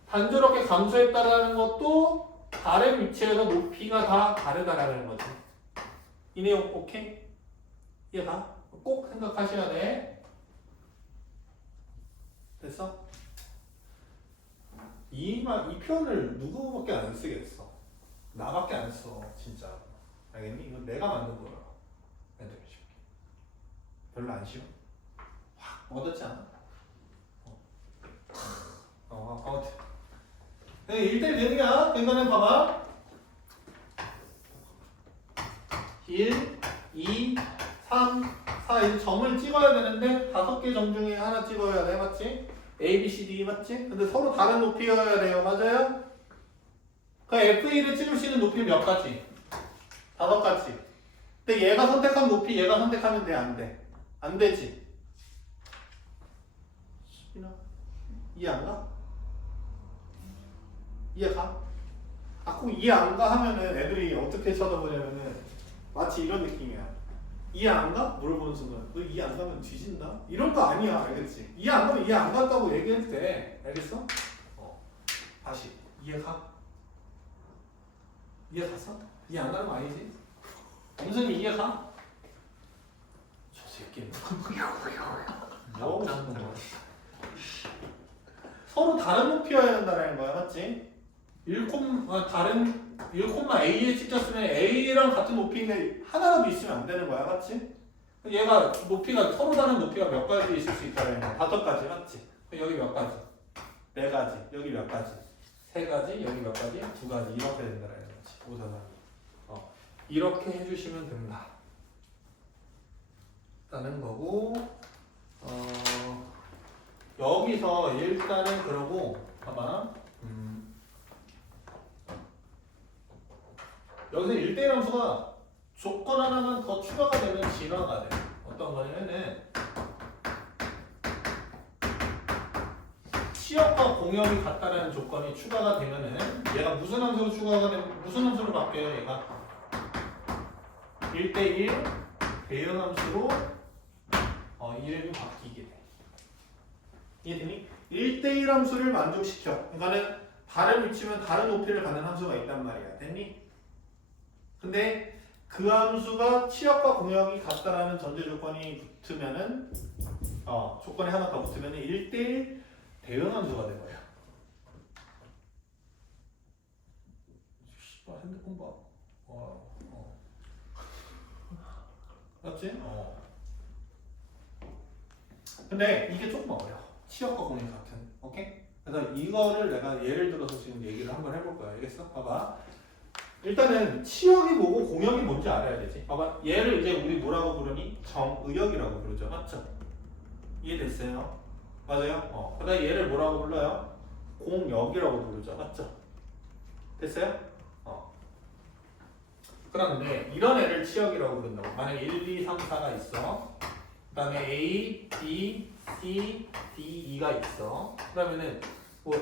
단조롭게 감소했다라는 것도 다른 위치에서 높이가 다 다르다라는 거지. 이 내용 오케이? 이해가? 꼭 생각하셔야 돼. 됐어? 이 표현을 누구밖에 안 쓰겠어. 나밖에 안 써, 진짜. 알겠니? 이건 내가 만든 거야. 애들 쉽게. 별로 안 쉬워? 확 와닿지 않아? 아무튼. 1대1 대응이야. 그러니까는 봐봐. 1, 2, 3, 4, 1 점을 찍어야 되는데 5개 점 중에 하나 찍어야 돼. 맞지? A, B, C, D 맞지? 근데 서로 다른 높이여야 돼요. 맞아요? 그 F1을 찍을 수 있는 높이 몇 가지? 5가지. 근데 얘가 선택한 높이 얘가 선택하면 돼? 안 돼? 안 되지? 이해 안 가? 이해가? 꼭 이해 안 가 하면은 애들이 어떻게 쳐다보냐면은 마치 이런 느낌이야. 이해 안 가? 물어보는 순간 너 이해 안 가면 뒤진다? 이런 거 아니야. 알겠지? 이해 안 가면 이해 안 갔다고 얘기해도 돼. 알겠어? 다시 이해가? 이해 갔어? 이해 안 가는 거 아니지? 엄선이 이해가? 저 새끼는 뭐 서로 다른 높이여야 한다는 거야. 맞지? 1,A에 찍혔으면 A랑 같은 높이인데 하나라도 있으면 안 되는 거야. 맞지? 얘가 높이가 서로 다른 높이가 몇 가지 있을 수 있다는 거야. 5가지. 맞지? 여기 몇 가지? 4가지. 여기 몇 가지? 3가지. 여기 몇 가지? 2가지. 이렇게 된다는 거지. 우선은 이렇게 해주시면 된다. 라는 거고 여기서 일단은 그러고 봐봐. 여기서 1대1 함수가 조건 하나만 더 추가가 되면 진화가 돼. 어떤 거냐면은 치역과 공역이 같다라는 조건이 추가가 되면은 얘가 무슨 함수로 추가가 되면 무슨 함수로 바뀌어요? 얘가 1대1 대응 함수로 이름이 바뀌게 돼. 이해되니? 1대1 함수를 만족시켜. 그러니까는 다른 위치면 다른 높이를 갖는 함수가 있단 말이야. 됐니? 근데 그 함수가 치역과 공역이 같다라는 전제 조건이 붙으면은 조건이 하나 더 붙으면은 1대1 대응 함수가 된 거야. 씨발 핸드폰 봐. 맞지? 근데 이게 조금 어려워. 치역과 공역 같은. 오케이? 그래서 이거를 내가 예를 들어서 지금 얘기를 한번 해볼 거야. 알겠어? 봐봐. 일단은 치역이 뭐고 공역이 뭔지 알아야 되지. 봐봐. 얘를 이제 우리 뭐라고 부르니? 정의역이라고 부르죠. 맞죠? 이해됐어요? 맞아요? 그다음 얘를 뭐라고 불러요? 공역이라고 부르죠. 맞죠? 됐어요? 그런데 이런 애를 치역이라고 부른다고. 만약에 1, 2, 3, 4가 있어. 그 다음에 A, B, C, D, E가 있어. 그러면은 뭐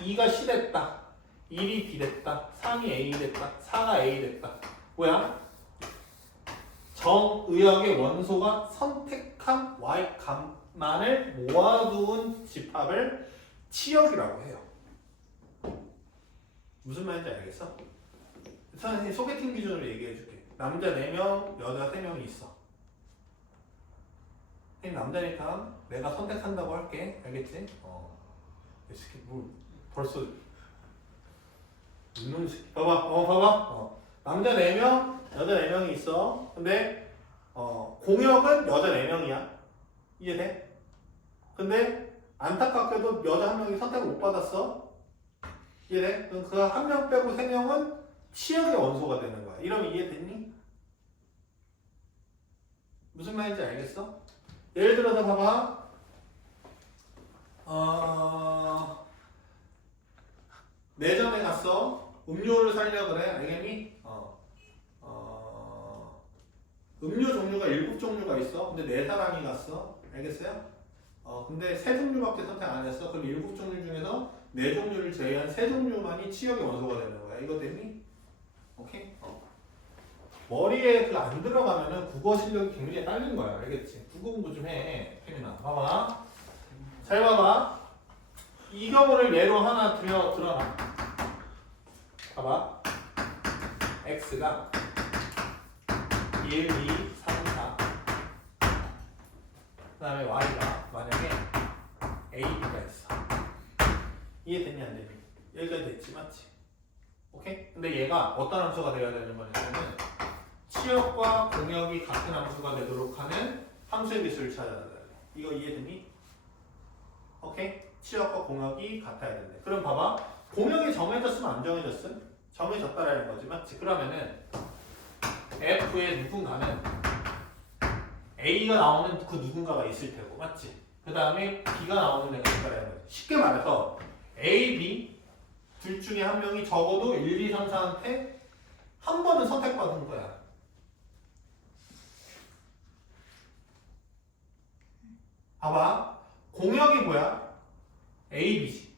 2가 C 됐다. 1이 B 됐다. 3이 A 됐다. 4가 A 됐다. 뭐야? 정의역의 원소가 선택한 Y 값만을 모아두은 집합을 치역이라고 해요. 무슨 말인지 알겠어? 선생님 소개팅 기준으로 얘기해 줄게. 남자 4명, 여자 3명이 있어. 남자니까 내가 선택한다고 할게. 알겠지? 이 새끼 뭐 벌써 이놈 새끼. 봐봐. 남자 4명, 여자 4명이 있어. 근데 공역은 여자 4명이야. 이해돼? 근데 안타깝게도 여자 1명이 선택을 못 받았어. 이해돼? 그럼 그 1명 빼고 3명은 치역의 원소가 되는 거야. 이러면 이해됐니? 무슨 말인지 알겠어? 예를 들어서 봐봐. 매점에 갔어. 음료를 사려고 그래. 알겠니? 음료 종류가 7종류가 있어. 근데 4사람이 갔어. 알겠어요? 근데 3종류밖에 선택 안 했어. 그럼 7종류 중에서 4종류를 제외한 3종류만이 치역의 원소가 되는 거야. 이거 됐니? 오케이? 머리에 그 안 들어가면은 국어 실력이 굉장히 딸리는 거야. 알겠지? 국어 공부 좀 해. 태민아. 봐봐. 잘 봐봐. 이 경우를 예로 하나 드러나. 봐봐. x가 1, 2, 3, 4. 그 다음에 y가 만약에 a, b가 있어. 이해됐니 안 되니? 여기까지 됐지 맞지? 오케이? 근데 얘가 어떤 함수가 되어야 되는 거냐면 치역과 공역이 같은 함수가 되도록 하는 함수의 개수를 찾아야 돼. 이거 이해됐니? 오케이? 치역과 공역이 같아야 된대. 그럼 봐봐. 공역이 정해졌으면 안 정해졌음? 정해졌다라는 거지 맞지? 그러면은 F의 누군가는 A가 나오는 그 누군가가 있을 테고 맞지? 그 다음에 B가 나오는 애가 있다라는 거지. 쉽게 말해서 A, B 둘 중에 한 명이 적어도 1, 2, 3, 4한테 한 번은 선택받은 거야. 봐봐. 공역이 뭐야? A, B지.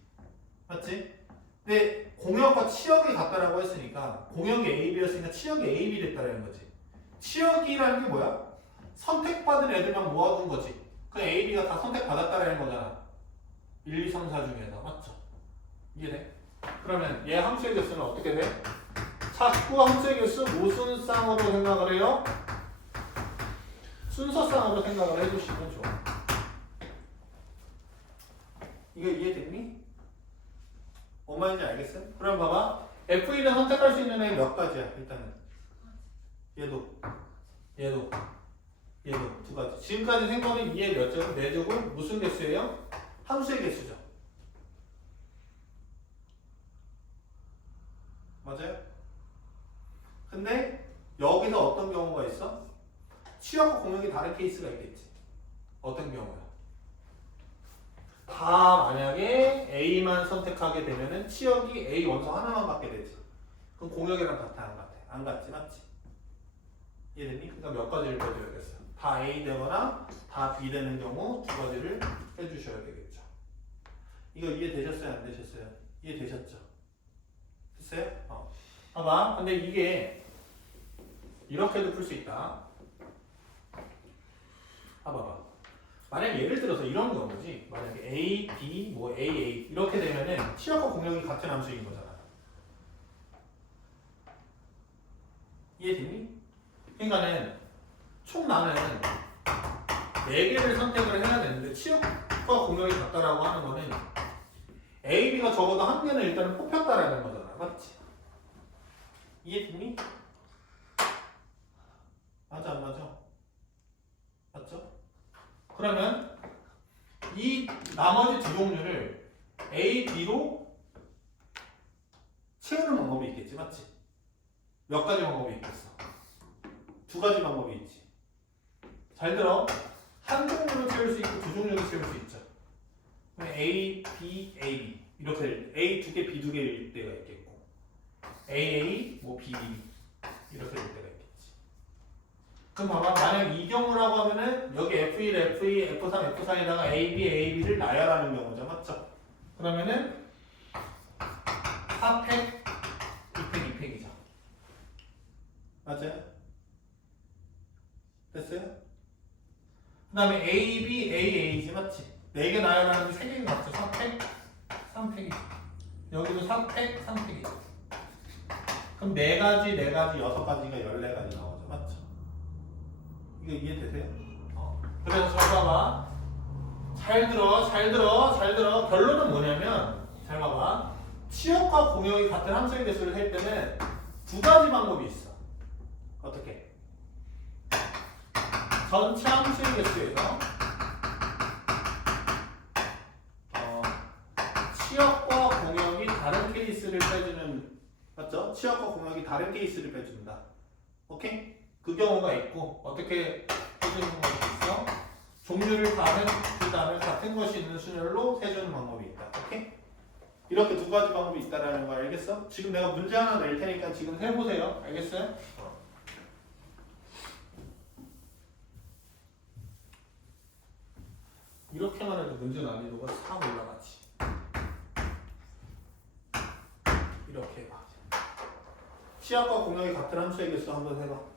맞지? 근데 공역과 치역이 같다라고 했으니까 공역이 A, B였으니까 치역이 A, B 됐다라는 거지. 치역이라는 게 뭐야? 선택받은 애들만 모아둔 거지. 그 A, B가 다 선택받았다라는 거잖아. 1, 2, 3, 4 중에서. 맞죠? 이해돼? 그러면 얘 함수의 개수는 어떻게 돼? 자꾸 함수의 개수 무순쌍으로 생각을 해요? 순서쌍으로 생각을 해주시면 좋아. 이거 이해됐니? 뭔 말인지 알겠어요? 그럼 봐봐. F1을 선택할 수 있는 애 몇 가지야? 일단은 얘도 두 가지. 지금까지 생각은 2의 몇 제곱? 4제곱? 무슨 개수예요? 함수의 개수죠. 맞아요? 근데 여기서 어떤 경우가 있어? 치역과 공역이 다른 케이스가 있겠지. 어떤 경우야? 다 만약에 A만 선택하게 되면은 치역이 A 원소 하나만 받게 되지. 그럼 공역이랑 같아 안 같아? 안 같지 맞지? 이해됐니? 그러니까 몇 가지를 빼줘야겠어. 다 A 되거나 다 B 되는 경우 두 가지를 빼주셔야 되겠죠. 이거 이해되셨어요? 안 되셨어요? 이해되셨죠? 됐어요? 봐봐. 근데 이게 이렇게도 풀 수 있다. 봐봐. 만약 예를 들어서 이런 경우지. 만약에 A, B, 뭐 A, A 이렇게 되면은 치역과 공역이 같은 함수인 거잖아. 이해됐니? 그러니까는 총 나는 4개를 선택을 해야 되는데 치역과 공역이 같다라고 하는 거는 A, B가 적어도 한 개는 일단은 뽑혔다라는 거잖아. 맞지? 이해됐니? 맞아 안 맞아? 맞죠? 그러면 이 나머지 두 종류를 A, B로 채우는 방법이 있겠지, 맞지? 몇 가지 방법이 있겠어? 두 가지 방법이 있지. 잘 들어. 한 종류로 채울 수 있고 두 종류로 채울 수 있죠. 그럼 A, B, A, B 이렇게 A 두 개, B 두 개일 때가 있겠고 A, A, 뭐 B, B 이렇게 될 때가 있겠지. 그럼 봐봐. 만약 이 경우라고 하면은 여기 F1, F2, F3, F4에다가 A, B, A, B를 나열하는 경우죠. 맞죠? 그러면은 4팩, 2팩, 2팩이죠. 맞아요? 됐어요? 그 다음에 A, B, A, A지 맞지? 4개 나열하는데 3개인 거 맞죠? 4팩, 3팩이죠. 여기도 4팩, 3팩이죠. 그럼 4가지, 4가지, 6가지가 14가지 나오죠. 맞죠? 이거 이해되세요? 그래서 잘 봐봐. 잘 들어. 결론은 뭐냐면, 잘 봐봐. 치역과 공역이 같은 함수의 개수를 셀 때는 두 가지 방법이 있어. 어떻게? 전체 함수의 개수에서 치역과 공역이 다른 케이스를 빼주는, 맞죠? 치역과 공역이 다른 케이스를 빼준다. 오케이? 그 경우가 있고 어떻게 해주는 것이 있어? 종류를 다른 그 다음에 같은 것이 있는 순열로 세주는 방법이 있다. 오케이? 이렇게 두 가지 방법이 있다라는 거 알겠어? 지금 내가 문제 하나 낼 테니까 지금 해보세요. 알겠어요? 이렇게만 해도 문제 난이도가 싹 올라가지. 이렇게 해봐. 치역과 공역이 같은 함수의 개수 한번 해봐.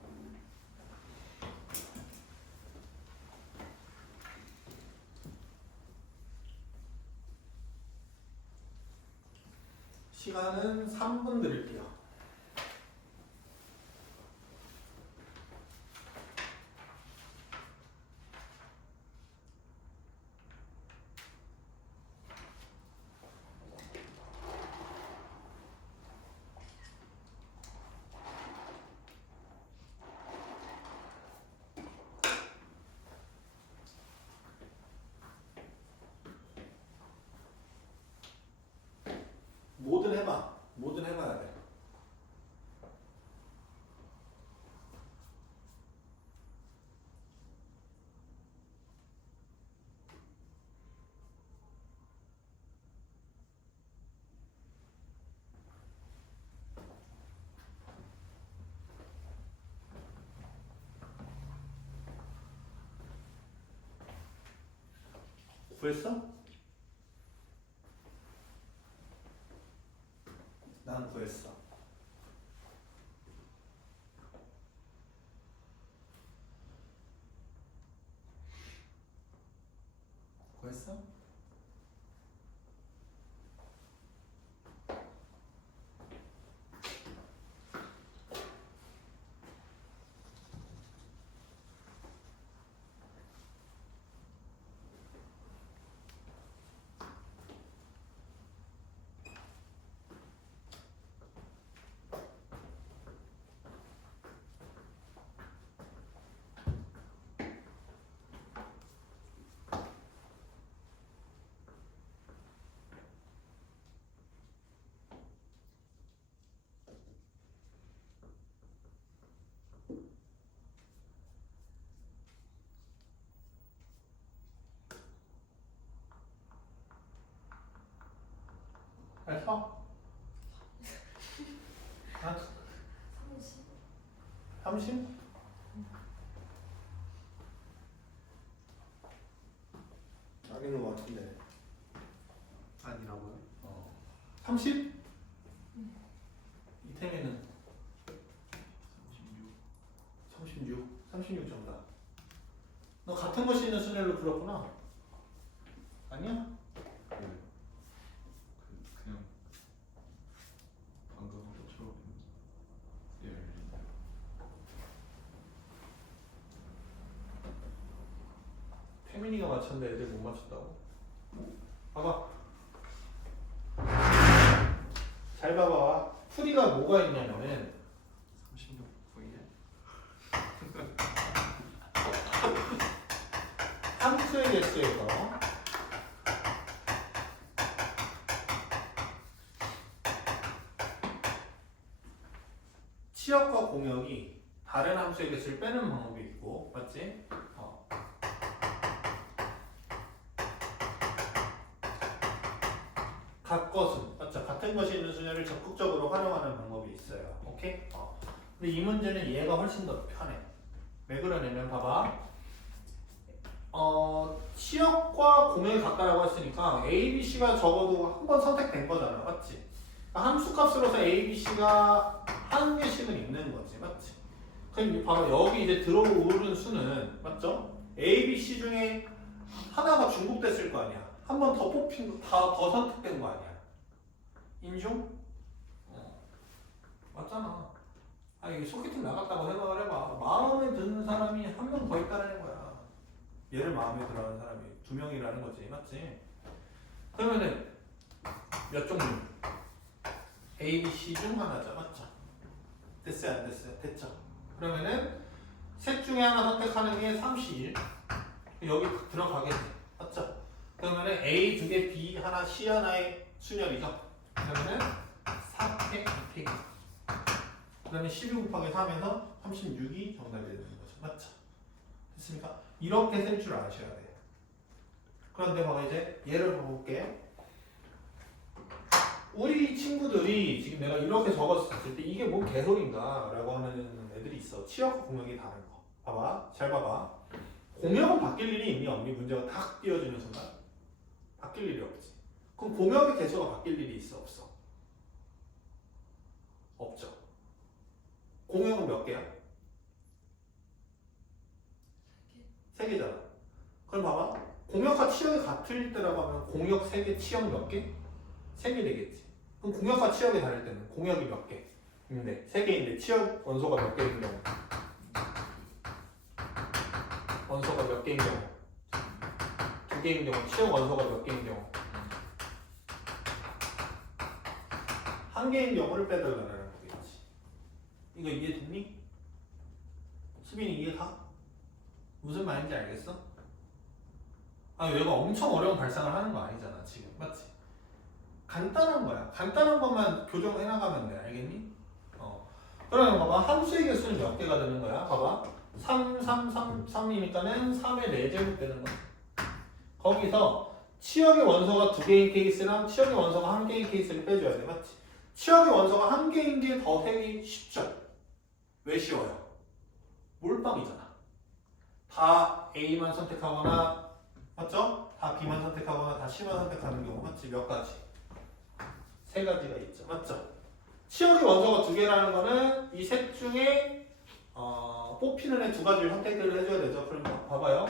시간은 3분 드릴게요. 뭐든 해봐. 뭐든 해봐야 돼. 구했어? 난 구했어. 구했어? 했어? 30? 30? 아닌 것 같은데. 아니라고요? 30? 이태민은 36. 36 정답. 너 같은 것이 있는 순열로 풀었구나. 아니야? 그냥 방금 것처럼 예. 태민이가 맞췄는데 애들 못 맞췄다고? 봐봐. 잘 봐봐. 풀이가 뭐가 있냐면은 36V에 함수의 개수에서 치역과 공역이 다른 함수의 개수를 빼는 방법이 있고, 맞지? 같것은, 맞죠? 같은 것이 있는 수열을 적극적으로 활용하는 방법이 있어요. 오케이? 근데 이 문제는 얘가 훨씬 더 편해. 왜 그러냐면 봐봐. 치역과 공역이 같다라고 했으니까 A, B, C가 적어도 한 번 선택된 거잖아. 맞지? 그러니까 함수값으로서 A, B, C가 한 개씩은 있는 거지. 맞지? 그럼 봐봐. 여기 이제 들어오는 수는, 맞죠? A, B, C 중에 하나가 중복됐을 거 아니야. 한 번 더 뽑힌, 더 선택된 거 아니야. 인중? 맞잖아. 이게 소개팅 나갔다고 생각을 해봐. 마음에 드는 사람이 한 명 더 있다는 거야. 얘를 마음에 들어하는 사람이 2명이라는 거지. 맞지? 그러면은 몇 종류? A, B, C 중 하나죠. 맞죠? 됐어요? 안 됐어요? 됐죠? 그러면은 셋 중에 하나 선택하는 게 31. 여기 들어가겠네. 맞죠? 그러면은 A 2개, B 하나, C 하나의 순열이죠. 그러면은 4팩, 2팩. 그 다음에 12 곱하기 3에서 36이 정답이 되는 거죠. 맞죠? 됐습니까? 이렇게 쓸 줄 아셔야 돼요. 그런데 봐봐 이제 예를 봐볼게. 우리 친구들이 지금 내가 이렇게 적었을 때 이게 뭔 개소리인가 라고 하는 애들이 있어. 치역과 공역이 다른 거. 봐봐. 잘 봐봐. 공역은 바뀔 일이 있니 없니? 문제가 탁 띄워지는 순간 바뀔 일이 없지. 그럼 공역의 개수가 바뀔 일이 있어 없어? 없죠. 공역은 몇 개야? 3개잖아. 그럼 봐봐. 공역과 치역이 같을 때라고 하면 공역 3개, 치역 몇 개? 3개 되겠지. 그럼 공역과 치역이 다를 때는 공역이 몇 개? 있는데 3개인데 치역 원소가 몇 개인 경우? 원소가 몇 개인 경우? 2개인 경우. 치역 원소가 몇 개인 경우? 1개인 경우를 빼달라는 거겠지. 이거 이해됐니? 수빈이 이해가? 무슨 말인지 알겠어? 얘가 엄청 어려운 발상을 하는 거 아니잖아 지금. 맞지? 간단한 거야. 간단한 것만 교정해 나가면 돼. 알겠니? 그러면 봐봐. 함수의 개수는 몇 개가 되는 거야? 봐봐. 3, 3, 3, 3이니까는 3의 4제곱 되는 거야. 거기서 치역의 원소가 2개인 케이스랑 치역의 원소가 1개인 케이스를 빼줘야 돼. 맞지? 치역의 원소가 1개인 게 더 세기 쉽죠? 왜 쉬워요? 몰빵이잖아. 다 A만 선택하거나, 맞죠? 다 B만 선택하거나 다 C만 선택하는 경우. 맞지? 몇 가지? 3가지가 있죠. 맞죠? 치역의 원소가 2개라는 거는 이 셋 중에 뽑히는 애 2가지를 선택을 해줘야 되죠. 그럼 봐봐요.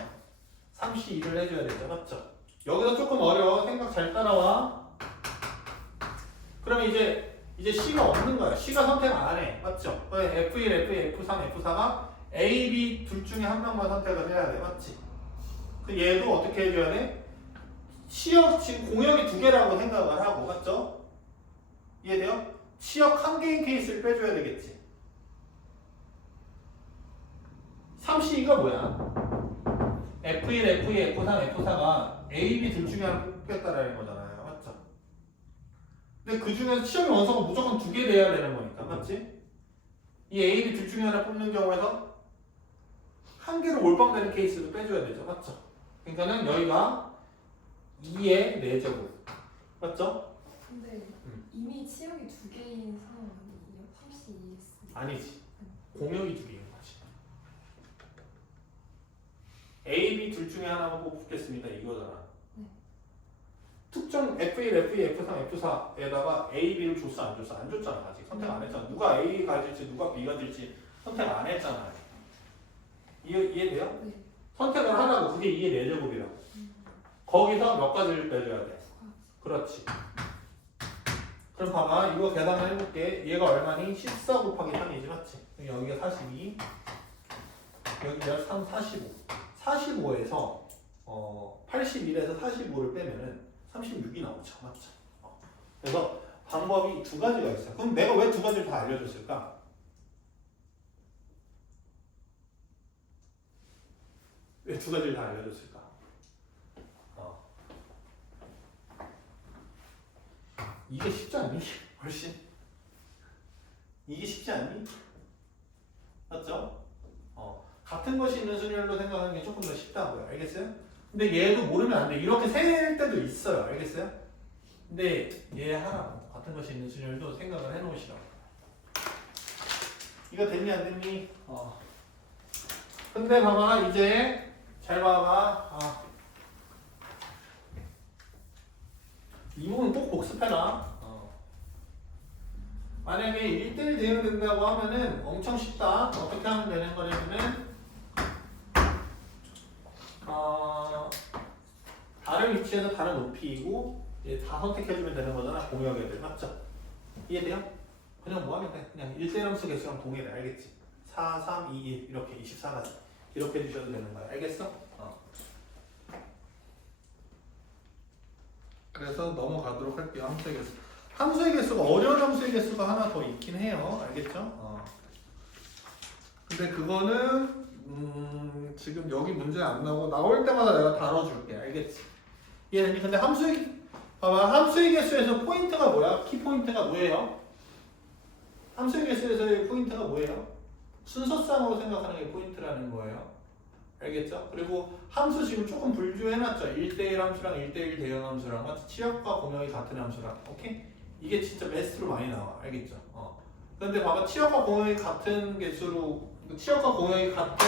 32를 해줘야 되죠. 맞죠? 여기서 조금 어려워. 생각 잘 따라와. 그러면 이제 C가 없는 거야. C가 선택 안 해. 맞죠? F1, F2, F3, F4가 A, B 둘 중에 한 명만 선택을 해야 돼. 맞지? 그 얘도 어떻게 해줘야 돼? 치역, 지금 공역이 2개라고 생각을 하고. 맞죠? 이해돼요? 치역 1개인 케이스를 빼줘야 되겠지. 32가 뭐야? F1, F2, F3, F4가 A, B 둘 중에 하나 뽑겠다라는 거잖아요. 맞죠? 근데 그 중에서 치역의 원소가 무조건 2개 돼야 되는 거니까. 맞지? 이 A, B 둘 중에 하나 뽑는 경우에서 1개로 몰빵되는 케이스도 빼줘야 되죠. 맞죠? 그러니까는 여기가 2의 4제곱. 맞죠? 근데 이미 치역이 2개인 상황 아니에요? 32S. 아니지. 공역이 2개인 거지. A, B 둘 중에 하나만 뽑겠습니다. 이거잖아. 네. 특정 F1, F2, F3, F4에다가 A, B를 줬어 안 줬어? 안 줬잖아. 아직 선택 안 했잖아. 누가 A 가질지 누가 B 가질지 선택 안 했잖아. 이해돼요? 네. 선택을 하라고. 그게 2의 4제곱이라고. 거기서 몇 가지를 빼줘야 돼? 그렇지. 그럼 봐봐. 이거 계산을 해볼게. 얘가 얼마니? 14 곱하기 3이지, 맞지? 여기가 42. 여기가 3, 45. 45에서 81에서 45를 빼면은 36이 나오죠, 맞죠? 그래서 방법이 두 가지가 있어요. 그럼 내가 왜 두 가지를 다 알려줬을까? 왜 두 가지를 다 알려줬을까? 이게 쉽지 않니? 훨씬? 이게 쉽지 않니? 맞죠? 같은 것이 있는 순열로 생각하는 게 조금 더 쉽다고요. 알겠어요? 근데 얘도 모르면 안 돼. 이렇게 셀 때도 있어요. 알겠어요? 근데 얘 하라고. 같은 것이 있는 순열도 생각을 해놓으시라고. 이거 됐니 안 됐니? 근데 봐봐. 이제 잘 봐봐. 이 부분 꼭 복습해라. 만약에 1대1 대응된다고 하면은 엄청 쉽다. 어떻게 하면 되는 거냐면은 다른 위치에서 다른 높이이고 다 선택해주면 되는 거잖아. 공역 애들 맞죠? 이해돼요? 그냥 뭐 하면 돼? 그냥 1대1 함수 개수랑 동일해. 알겠지? 4, 3, 2, 1 이렇게 24가지 이렇게 해주셔도 되는 거야. 알겠어? 그래서 넘어가도록 할게요. 함수의 개수. 함수의 개수가 어려운 함수의 개수가 하나 더 있긴 해요. 알겠죠? 근데 그거는 지금 여기 문제 안 나오고 나올 때마다 내가 다뤄줄게. 알겠지? 얘는 근데 봐봐. 함수의 개수에서 포인트가 뭐야? 키 포인트가 뭐예요? 함수의 개수에서의 포인트가 뭐예요? 순서상으로 생각하는 게 포인트라는 거예요. 알겠죠? 그리고 함수 지금 조금 분류해놨죠. 1대1 함수랑 1대1 대응 함수랑 맞지? 치역과 공역이 같은 함수랑. 오케이? 이게 진짜 매스로 많이 나와. 알겠죠? 근데 봐봐. 치역과 공역이 같은 개수로 치역과 공역이 같은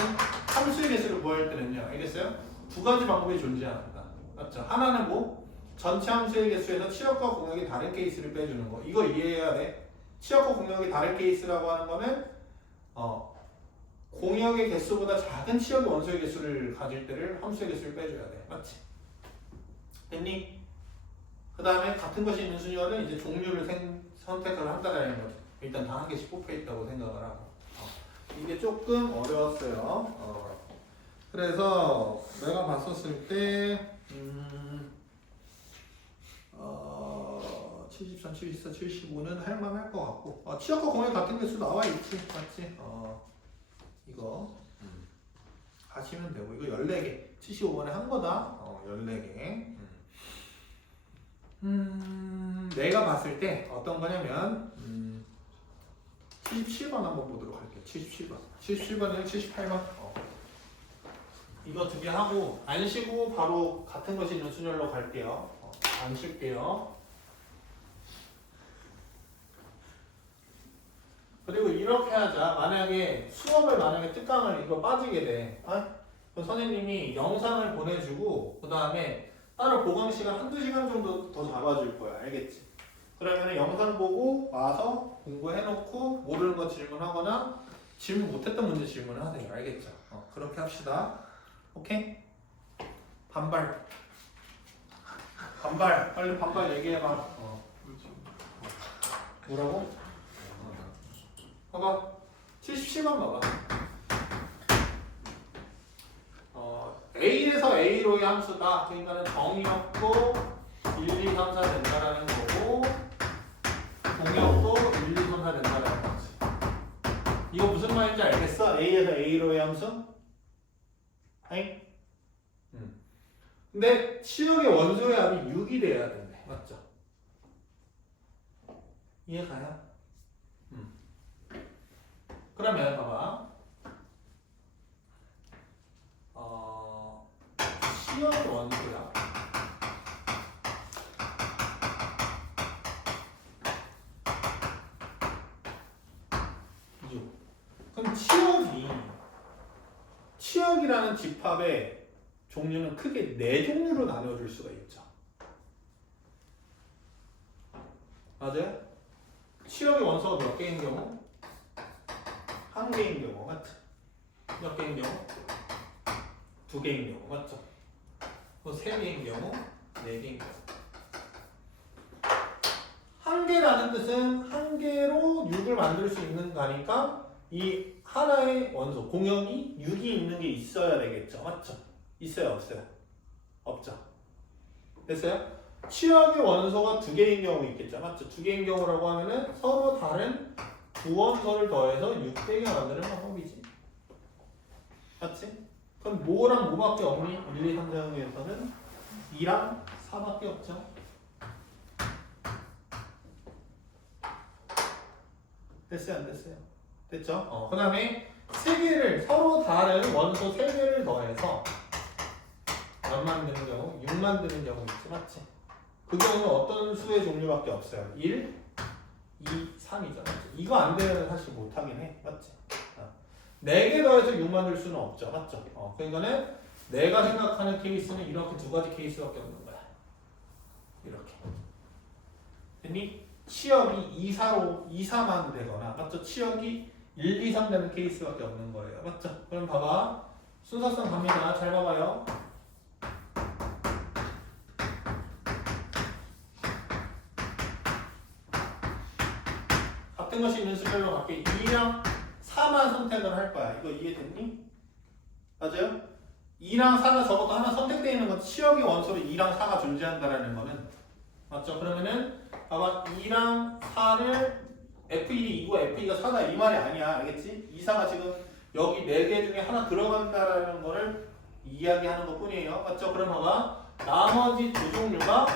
함수의 개수를 구할 때는요. 알겠어요? 두 가지 방법이 존재한다. 맞죠? 하나는 뭐? 전체 함수의 개수에서 치역과 공역이 다른 케이스를 빼주는 거. 이거 이해해야 돼. 치역과 공역이 다른 케이스라고 하는 거는 공역의 개수보다 작은 치역의 원소의 개수를 가질 때를 함수의 개수를 빼줘야 돼. 맞지? 됐니? 그 다음에 같은 것이 있는 순열은 이제 종류를 선택을 한다라는 거죠. 일단 다 한 개씩 뽑혀 있다고 생각을 하고. 이게 조금 어려웠어요. 그래서 내가 봤었을 때 73, 74, 75는 할만할 것 같고 치역과 공역 같은 개수 나와 있지. 맞지? 이거 하시면 되고 이거 14개 75번에 한 거다. 14개. 내가 봤을 때 어떤 거냐면 77번 한번 보도록 할게요. 77번이랑 78번. 이거 두 개 하고 안 쉬고 바로 같은 것이 있는 순열로 갈게요. 안 쉴게요. 그리고 이렇게 하자. 만약에 수업을 특강을 이거 빠지게 돼. 그럼 선생님이 영상을 보내주고 그 다음에 따로 보강 시간 한두 시간 정도 더 잡아줄 거야. 알겠지? 그러면 영상 보고 와서 공부해놓고 모르는 거 질문하거나 질문 못했던 문제 질문을 하세요. 알겠죠? 그렇게 합시다. 오케이? 반발. 빨리 반발 얘기해봐. 뭐라고? 봐봐. 77번 봐봐. A에서 A로의 함수다. 그러니까는 정의역도 1, 2, 3, 4 된다라는 거고 공역도 1, 2, 3, 4 된다라는 거지. 이거 무슨 말인지 알겠어? A에서 A로의 함수? 아니? 근데 치역의 원소의 합이 6이 돼야 된대. 맞죠? 이해가요? 그러면 봐봐. 치역의 원소야. 6. 그럼 치역이라는 집합의 종류는 크게 4종류로 나누어질 수가 있죠. 맞아요? 치역의 원소가 몇 개인 경우? 한 개인 경우 맞죠? 몇 개인 경우? 두 개인 경우 맞죠? 세 개인 경우? 네 개인 경우. 한 개라는 뜻은 한 개로 6을 만들 수 있는 거니까 이 하나의 원소 공역이 6이 있는 게 있어야 되겠죠. 맞죠? 있어요, 없어요? 없죠. 됐어요? 치역의 원소가 두 개인 경우 있겠죠. 맞죠? 두 개인 경우라고 하면은 서로 다른 두 원소를 더해서 6개가 만드는 방법이지. 맞지? 그럼 뭐랑 뭐밖에 없니? 1, 2, 3, 4등에서는 2랑 4밖에 없죠. 됐어요? 안 됐어요? 됐죠? 그 다음에 세 개를 서로 다른 원소 세 개를 더해서 몇 만드는 경우? 6 만드는 경우 있지. 맞지? 그 경우는 어떤 수의 종류밖에 없어요. 1, 2, 3이죠. 맞지? 이거 안 되면 사실 못하긴 해. 맞지? 4개 더해서 6 만들 수는 없죠. 맞죠? 그러니까는 내가 생각하는 케이스는 이렇게 두 가지 케이스밖에 없는 거야. 이렇게. 됐니? 치역이 2, 4만 되거나, 맞죠? 치역이 1, 2, 3 되는 케이스밖에 없는 거예요. 맞죠? 그럼 봐봐. 순서성 갑니다. 잘 봐봐요. 같은 것이 있는 수별로 갖게 2랑 4만 선택을 할 거야. 이거 이해됐니? 맞아요? 2랑 4가 적어도 하나 선택되어 있는 건 치역의 원소로 2랑 4가 존재한다라는 거는 맞죠? 그러면은 봐봐 2랑 4를 F1이 2고 F2가 4다 이 말이 아니야. 알겠지? 2, 4가 지금 여기 4개 중에 하나 들어간다라는 거를 이야기하는 것 뿐이에요. 맞죠? 그럼 봐봐 나머지 두 종류가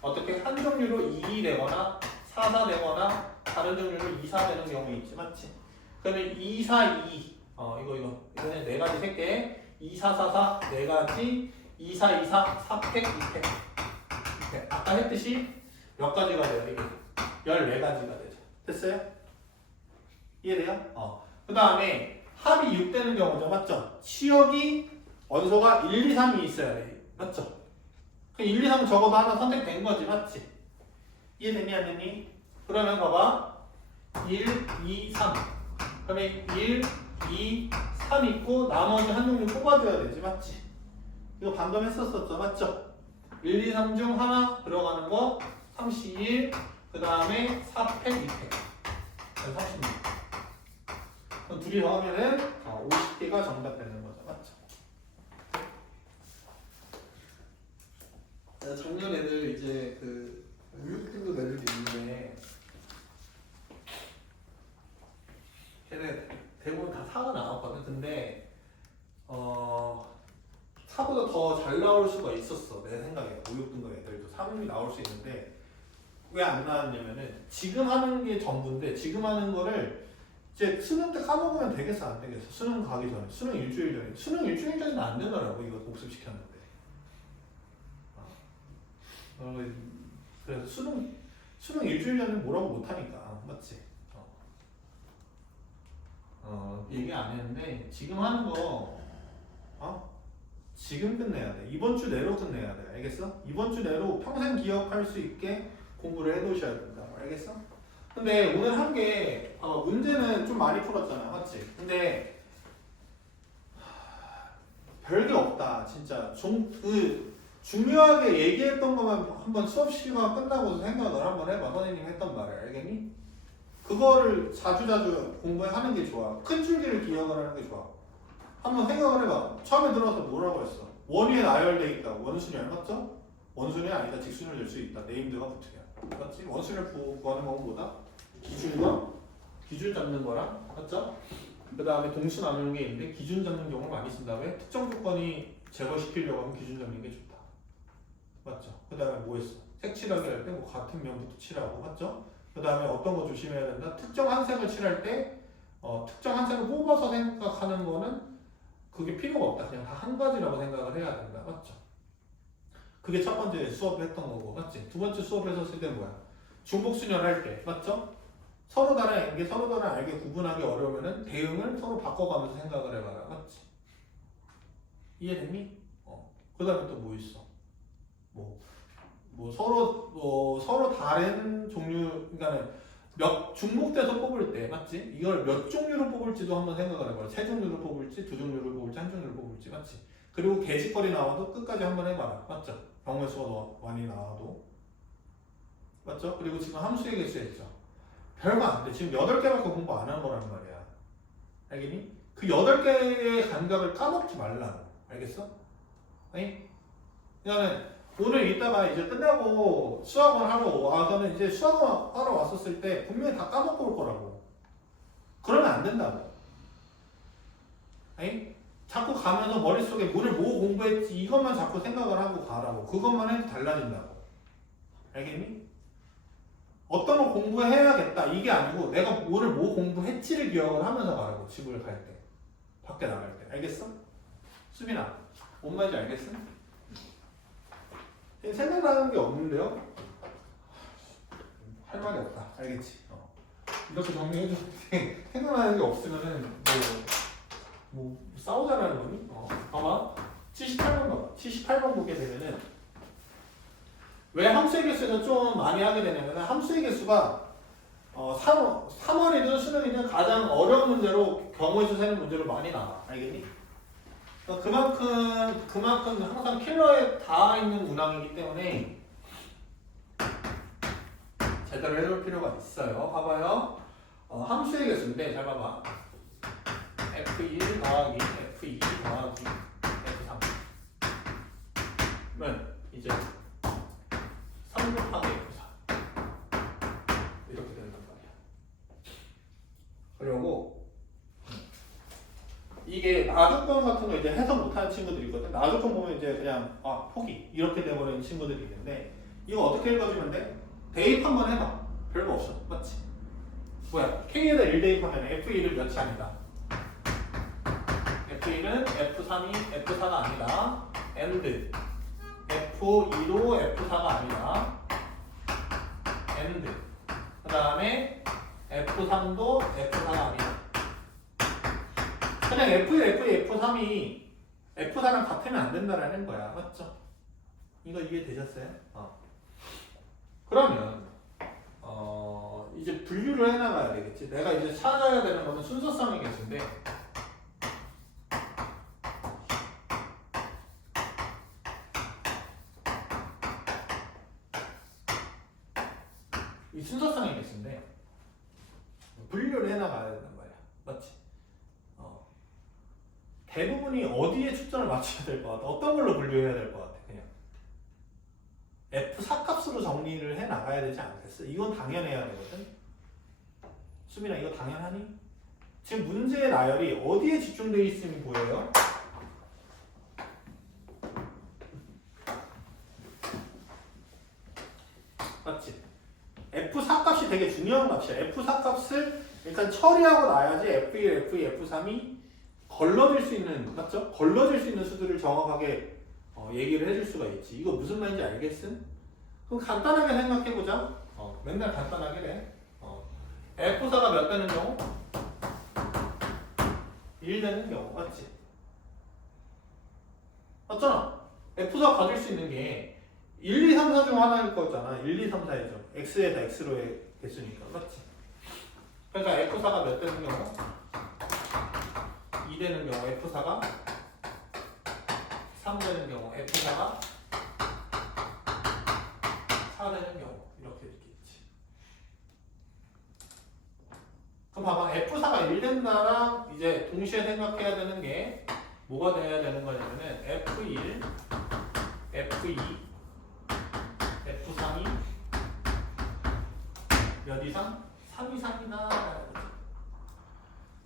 어떻게 한 종류로 2 되거나 4, 4 되거나 다른 종류로 2, 4 되는 경우 있지. 맞지? 그러면 2, 4, 2 이거는 네 가지 셋개 2, 4, 4, 4 네 가지 2, 4, 2, 4 4팩 2팩 아까 했듯이 몇 가지가 돼요? 이게 14가지가 되죠. 됐어요? 이해돼요? 그 다음에 합이 6 되는 경우죠. 맞죠? 치역이 원소가 1, 2, 3이 있어야 돼. 맞죠? 1, 2, 3은 적어도 하나 선택된 거지. 맞지? 이해됐니? 안 됐니? 그러면 봐봐 1, 2, 3 그러면 1, 2, 3 있고 나머지 한 종류 뽑아줘야 되지. 맞지? 이거 방금 했었었죠. 맞죠? 1, 2, 3 중 하나 들어가는 거 31, 그 다음에 4팩, 2팩 36 그럼 둘이 더하면은 50개가 정답 되는 거죠. 맞죠? 작년 애들 이제 그 교육등급 애들이 있는데 걔네 대부분 다 4가 나왔거든. 근데 4보다 더 잘 나올 수가 있었어. 내 생각에 5, 6등급 애들도 3이 나올 수 있는데 왜 안 나왔냐면은 지금 하는 게 전부인데 지금 하는 거를 이제 수능 때 까먹으면 되겠어 안 되겠어? 수능 가기 전에 수능 일주일 전에 수능 일주일 전에는 안 되더라고. 이거 복습시켰는데 그래서 수능 일주일 전에 뭐라고 못하니까. 맞지? 얘기 안 했는데 지금 하는 거 지금 끝내야 돼. 이번 주 내로 끝내야 돼. 알겠어? 이번 주 내로 평생 기억할 수 있게 공부를 해놓으셔야 된다고. 알겠어? 근데 오늘 한 게 문제는 좀 많이 풀었잖아. 맞지? 근데 별게 없다. 진짜 중요하게 얘기했던 것만 한번 수업 시간 끝나고 생각을 한번 해봐. 선생님 했던 말을. 알겠니? 그거를 자주자주 공부하는 게 좋아. 큰 줄기를 기억을 하는 게 좋아. 한번 생각을 해봐. 처음에 들어서 뭐라고 했어? 원위에 나열돼 있다. 원순위를 맞죠? 원순위 아니다. 직순위를 낼 수 있다. 네임드가 붙으면. 맞지? 원순위를 구하는 건 뭐다? 기준과 기준 잡는 거랑 맞죠? 그 다음에 동수 나누는 게 있는데 기준 잡는 경우를 많이 쓴 다음에 특정 조건이 제거시키려고 하면 기준 잡는 게 좋다. 맞죠? 그 다음에 뭐 했어? 색칠하기 할 때 뭐 같은 면부터 칠하고 맞죠? 그 다음에 어떤 거 조심해야 된다? 특정 한 색을 칠할 때 특정 한 색을 뽑아서 생각하는 거는 그게 필요가 없다. 그냥 다 한 가지라고 생각을 해야 된다. 맞죠? 그게 첫 번째 수업을 했던 거고. 맞지? 두 번째 수업을 했었을 때 뭐야? 중복순열 할 때. 맞죠? 서로 다른 알게 서로 다른 알게 구분하기 어려우면은 대응을 서로 바꿔가면서 생각을 해봐라. 맞지? 이해됐니? 그 다음에 또 뭐 있어? 뭐 서로 다른 종류, 그러니까 몇 중복돼서 뽑을 때 맞지? 이걸 몇 종류로 뽑을지도 한번 생각을 해봐라. 세 종류로 뽑을지, 두 종류로 뽑을지, 한 종류로 뽑을지, 맞지? 그리고 계집거리 나와도 끝까지 한번 해봐라, 맞죠? 경우의 수가 많이 나와도, 맞죠? 그리고 지금 함수의 개수 했죠. 별거 안 돼. 지금 8개밖에 공부 안 한 거란 말이야. 알겠니? 그 8개의 감각을 까먹지 말라고. 알겠어? 아니? 그러니까 오늘 이따가 이제 끝나고 수학원 하러 저는 이제 수학원 하러 왔었을 때 분명히 다 까먹고 올 거라고. 그러면 안 된다고. 아니? 자꾸 가면서 머릿속에 오늘 뭐 공부했지 이것만 자꾸 생각을 하고 가라고. 그것만 해도 달라진다고. 알겠니? 어떤 걸 공부해야겠다 이게 아니고 내가 오늘 뭐 공부했지를 기억을 하면서 가라고. 집을 갈 때, 밖에 나갈 때. 알겠어? 수빈아, 뭔 말인지 알겠어? 생각나는 게 없는데요? 할 말이 없다. 알겠지? 이렇게 정리해줘. 생각나는 게 없으면은 뭐 싸우자라는 거니? 봐봐. 78번 봐봐. 78번 보게 되면은 왜 함수의 개수는 좀 많이 하게 되냐면 함수의 개수가 3월이든 수능이든 가장 어려운 문제로 경우의 수 세는 문제로 많이 나와. 알겠니? 그만큼 항상 킬러에 닿아 있는 문항이기 때문에 제대로 해볼 필요가 있어요. 봐봐요. 함수의 개수인데 잘 봐봐. F1 더하기 F2 더하기 F3 면 이제 3 곱하기 F4 이렇게 된단 말이야. 그리고 이게 나조건 같은 거 이제 해석 못하는 친구들이 있거든. 나조건 보면 이제 그냥 포기 이렇게 돼버리는 친구들이 있는데 이거 어떻게 읽어주면 돼? 대입 한번 해봐. 별거 없어. 맞지? 뭐야? K에다 1 대입하면 F1은 몇이 아니다. F1은 F3이 F4가 아니다. AND F2도 F4가 아니다. AND 그 다음에 F3도 F4가 아니다. 그냥 F1, F2, F3이 F4랑 같으면 안 된다라는 거야. 맞죠? 이거 이해되셨어요? 그러면 이제 분류를 해나가야 되겠지. 내가 이제 찾아야 되는 거는 순서성의 개수인데 이 순서성의 개수인데 분류를 해나가야 된단 말이야. 맞지? 대부분이 어디에 초점을 맞춰야 될 것 같아? 어떤 걸로 분류해야 될 것 같아? 그냥 F4 값으로 정리를 해 나가야 되지 않겠어? 이건 당연해야 되거든. 수빈아 이거 당연하니? 지금 문제의 나열이 어디에 집중되어 있음이 보여요? 맞지? F4 값이 되게 중요한 값이야. F4 값을 일단 처리하고 나야지 F1, F2, F3이 걸러질 수 있는, 맞죠? 걸러질 수 있는 수들을 정확하게 얘기를 해줄 수가 있지. 이거 무슨 말인지 알겠음? 그럼 간단하게 생각해보자. 맨날 간단하게 해. F4가 몇 되는 경우? 1 되는 경우, 맞지? 맞잖아. F4가 가질 수 있는 게 1, 2, 3, 4 중 하나일 거잖아. 1, 2, 3, 4이죠. X에다 X로의 개수니까, 맞지? 그러니까 F4가 몇 되는 경우? 2 되는 경우 F4가 3 되는 경우 F4가 4 되는 경우 이렇게 있겠지. 그럼 봐봐. F4가 1 된다랑 이제 동시에 생각해야 되는 게 뭐가 돼야 되는 거냐면은 F1, F2, F3이 몇 이상? 3 이상이다.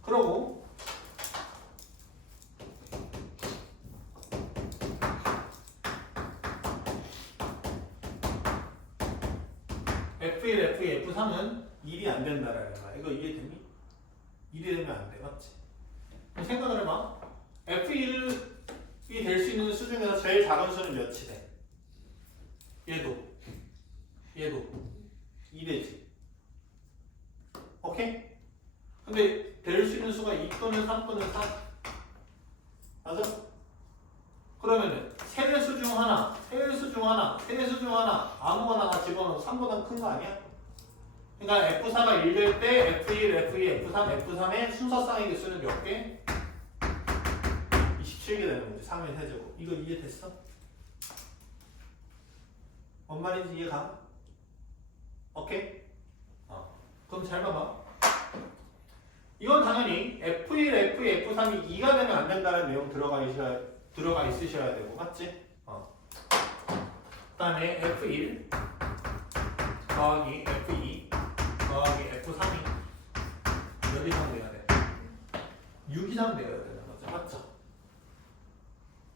그러고 F1, F2, F3은 1이 안 된다라는 거야. 이거 이해되니? 1이 되면 안 돼. 맞지? 생각을 해봐. F1이 될 수 있는 수 중에서 제일 작은 수는 몇이 돼? 얘도 2 되지. 오케이? 근데 될 수 있는 수가 2 또는 3 또는 4 맞아? 그러면은 세대수 중 하나, 세대수 중 하나 3보다 큰 거 아니야? 그러니까 F4가 1될 때 F1, F2, F3, F3의 순서쌍의 개수는 몇 개? 27개 되는 거지. 3의 세제곱. 이거 이해됐어? 뭔 말인지 이해가? 오케이? 그럼 잘 봐봐. 이건 당연히 F1, F2, F3이 2가 되면 안 된다는 내용 들어가 있으셔야 되고, 맞지? 그 다음에 F1 더하기 F2 더하기 F3이 몇 이상 돼야 돼? 6 이상 돼야 되는 거죠. 맞죠?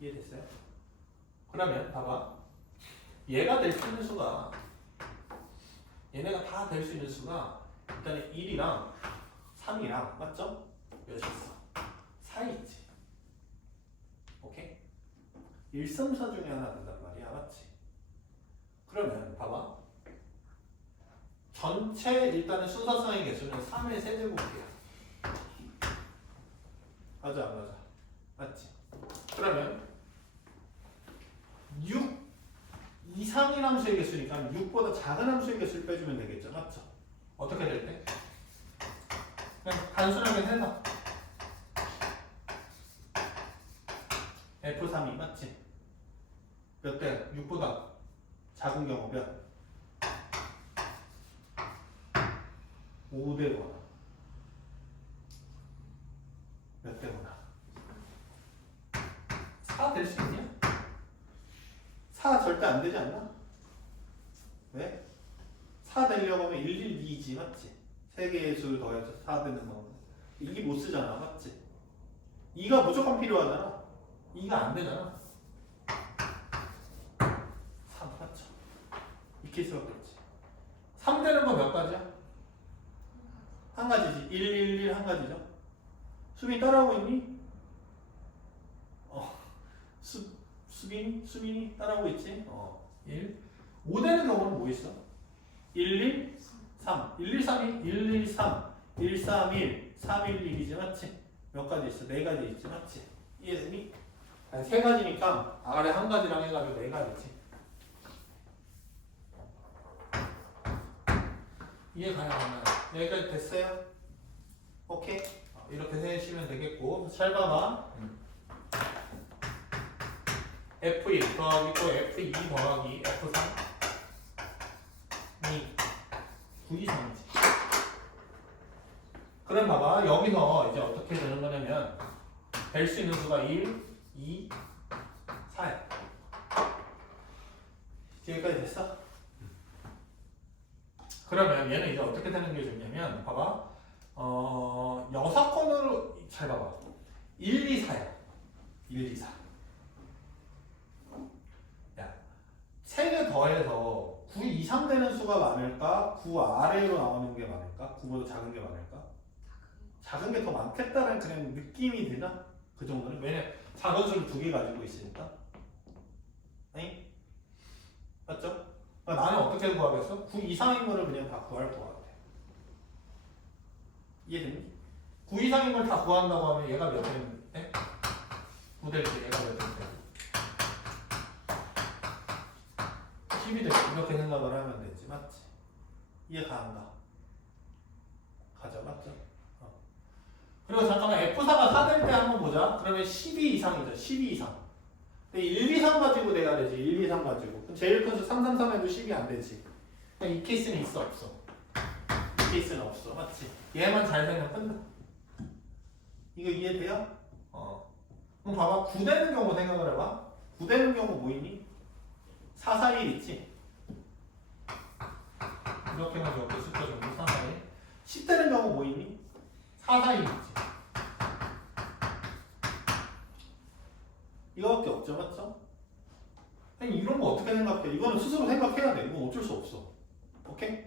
이해됐어요? 그러면 봐봐. 얘가 될 수 있는 수가, 얘네가 다 될 수 있는 수가 일단 1이랑 3이랑 맞죠? 몇 있어? 4 있지. 오케이? 1, 3, 4 중에 하나 된단 말이야. 맞지? 그러면 봐봐. 전체 일단은 순서상의 개수는 3의 세제곱이야. 맞아 안 맞아? 맞지? 그러면 6 이상인 함수의 개수니까 6보다 작은 함수의 개수를 빼주면 되겠죠. 맞죠? 어떻게 될 때? 그냥 단순하게 해봐. F3이 맞지? 몇 대? 6보다 작은 경우 몇? 5대거나 몇 대거나 4 될 수 있냐? 4 절대 안 되지 않나? 왜? 4 되려고 하면 112지 맞지? 3개의 수를 더해서 4 되는 거 이게 못 쓰잖아 맞지? 2가 무조건 필요하잖아 2가 안 되잖아 3 맞죠? 이 케이스밖에 없지 3 되는 거 몇 가지야? 한 가지지 1, 1, 1 한 가지죠 수빈이 따라하고 있니? 수빈이 따라하고 있지? 1 5 되는 경우는 뭐 있어? 1, 1, 3 1, 1, 3이 1, 1, 3 1, 3, 1 3, 1, 1이지 맞지? 몇 가지 있어? 4가지 있지 맞지? 이해됐니? 아니 3가지니까 아래 한 가지랑 해가지고 4가지지 이해가요? 여기까지 됐어요? 오케이? 이렇게 세시면 되겠고 잘 봐봐 F1 더하기 또 F2 더하기 F3 9 이상이지 그럼 봐봐 여기서 이제 어떻게 되는 거냐면 될 수 있는 수가 1, 2, 4야 여기까지 됐어? 그러면 얘는 이제 어떻게 되는 게 좋냐면 봐봐 6건으로 잘 봐봐 1, 2, 4야 1, 2, 4 야 3개 더해서 9 이상 되는 수가 많을까? 9 아래로 나오는 게 많을까? 9보다 작은 게 많을까? 작은 게 더 많겠다는 그냥 느낌이 드나? 그 정도는? 왜냐면 작은 수를 2개 가지고 있으니까 아니? 맞죠? 그러니까 나는 어떻게 구하겠어? 9 이상인 거를 그냥 다 구할 것 같아 이해됐니? 9 이상인 걸 다 구한다고 하면 얘가 몇 되는데? 9 될 때 얘가 몇 되는데? 10이 될 때 이렇게 생각을 하면 되지 맞지? 이해가 안 가? 가자 맞죠? 그리고 잠깐만 F4가 4 될 때 한번 보자 그러면 12 이상이죠 12 이상 근데 1, 2, 3 가지고 내가 되지 1, 2, 3 가지고 그럼 제일 큰 수 3, 3, 3 해도 10이 안 되지 그냥 이 케이스는 있어 없어? 이 케이스는 없어 맞지? 얘만 잘 되면 끝나 이거 이해돼요? 그럼 봐봐 9 되는 경우 생각을 해봐 9 되는 경우 뭐 있니? 4, 4, 1 있지? 이렇게만 적게 숫자 정도 4, 4, 1 10 되는 경우 뭐 있니? 4, 4, 1 있지 이거밖에 없죠 맞죠? 아니, 이런 거 어떻게 생각해? 이거는 스스로 생각해야 돼 이건 어쩔 수 없어 오케이?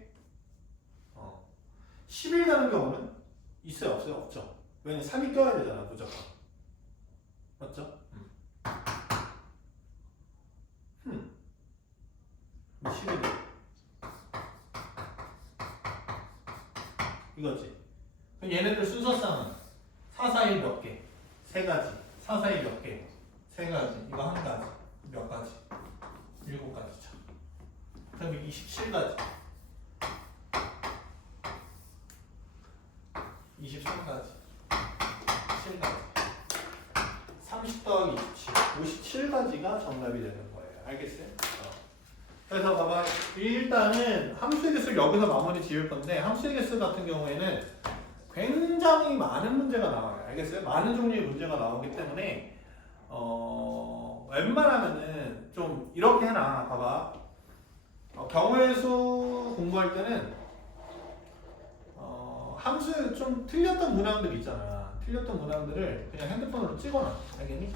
11 되는 경우는 있어요 없어요? 없죠 왜냐면 3이 껴야 되잖아 무조건 맞죠? 11이 이거지 그럼 얘네들 순서상은 4, 4, 1 몇 개? 3가지 4, 4, 1 몇 개? 3가지 이거 한 가지 몇 가지? 7가지죠 그럼 27가지 23까지 7까지 30 더하기 27 57가지가 정답이 되는 거예요. 알겠어요? 그래서 봐봐 일단은 함수의 개수를 여기서 마무리 지을 건데 함수의 개수 같은 경우에는 굉장히 많은 문제가 나와요. 알겠어요? 많은 종류의 문제가 나오기 때문에 웬만하면은 좀 이렇게 해놔. 봐봐. 경우의 수 공부할 때는 함수 좀 틀렸던 문항들 있잖아. 틀렸던 문항들을 그냥 핸드폰으로 찍어놔. 알겠니?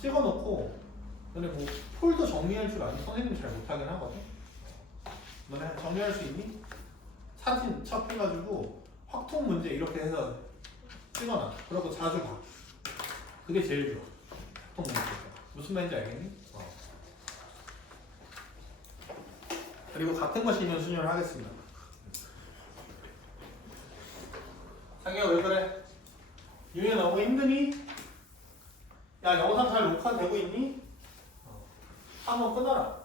찍어놓고 너네 뭐 폴더 정리할 줄 아니? 선생님이 잘 못하긴 하거든. 너네 정리할 수 있니? 사진 첩해가지고 확통 문제 이렇게 해서 찍어놔. 그러고 자주 봐. 그게 제일 좋아. 확통 문제. 무슨 말인지 알겠니? 그리고 같은 것이면 순위를 하겠습니다. 자기야 왜 그래? 유예 너무 힘드니? 야 영상 잘 녹화되고 있니? 한번 끊어라.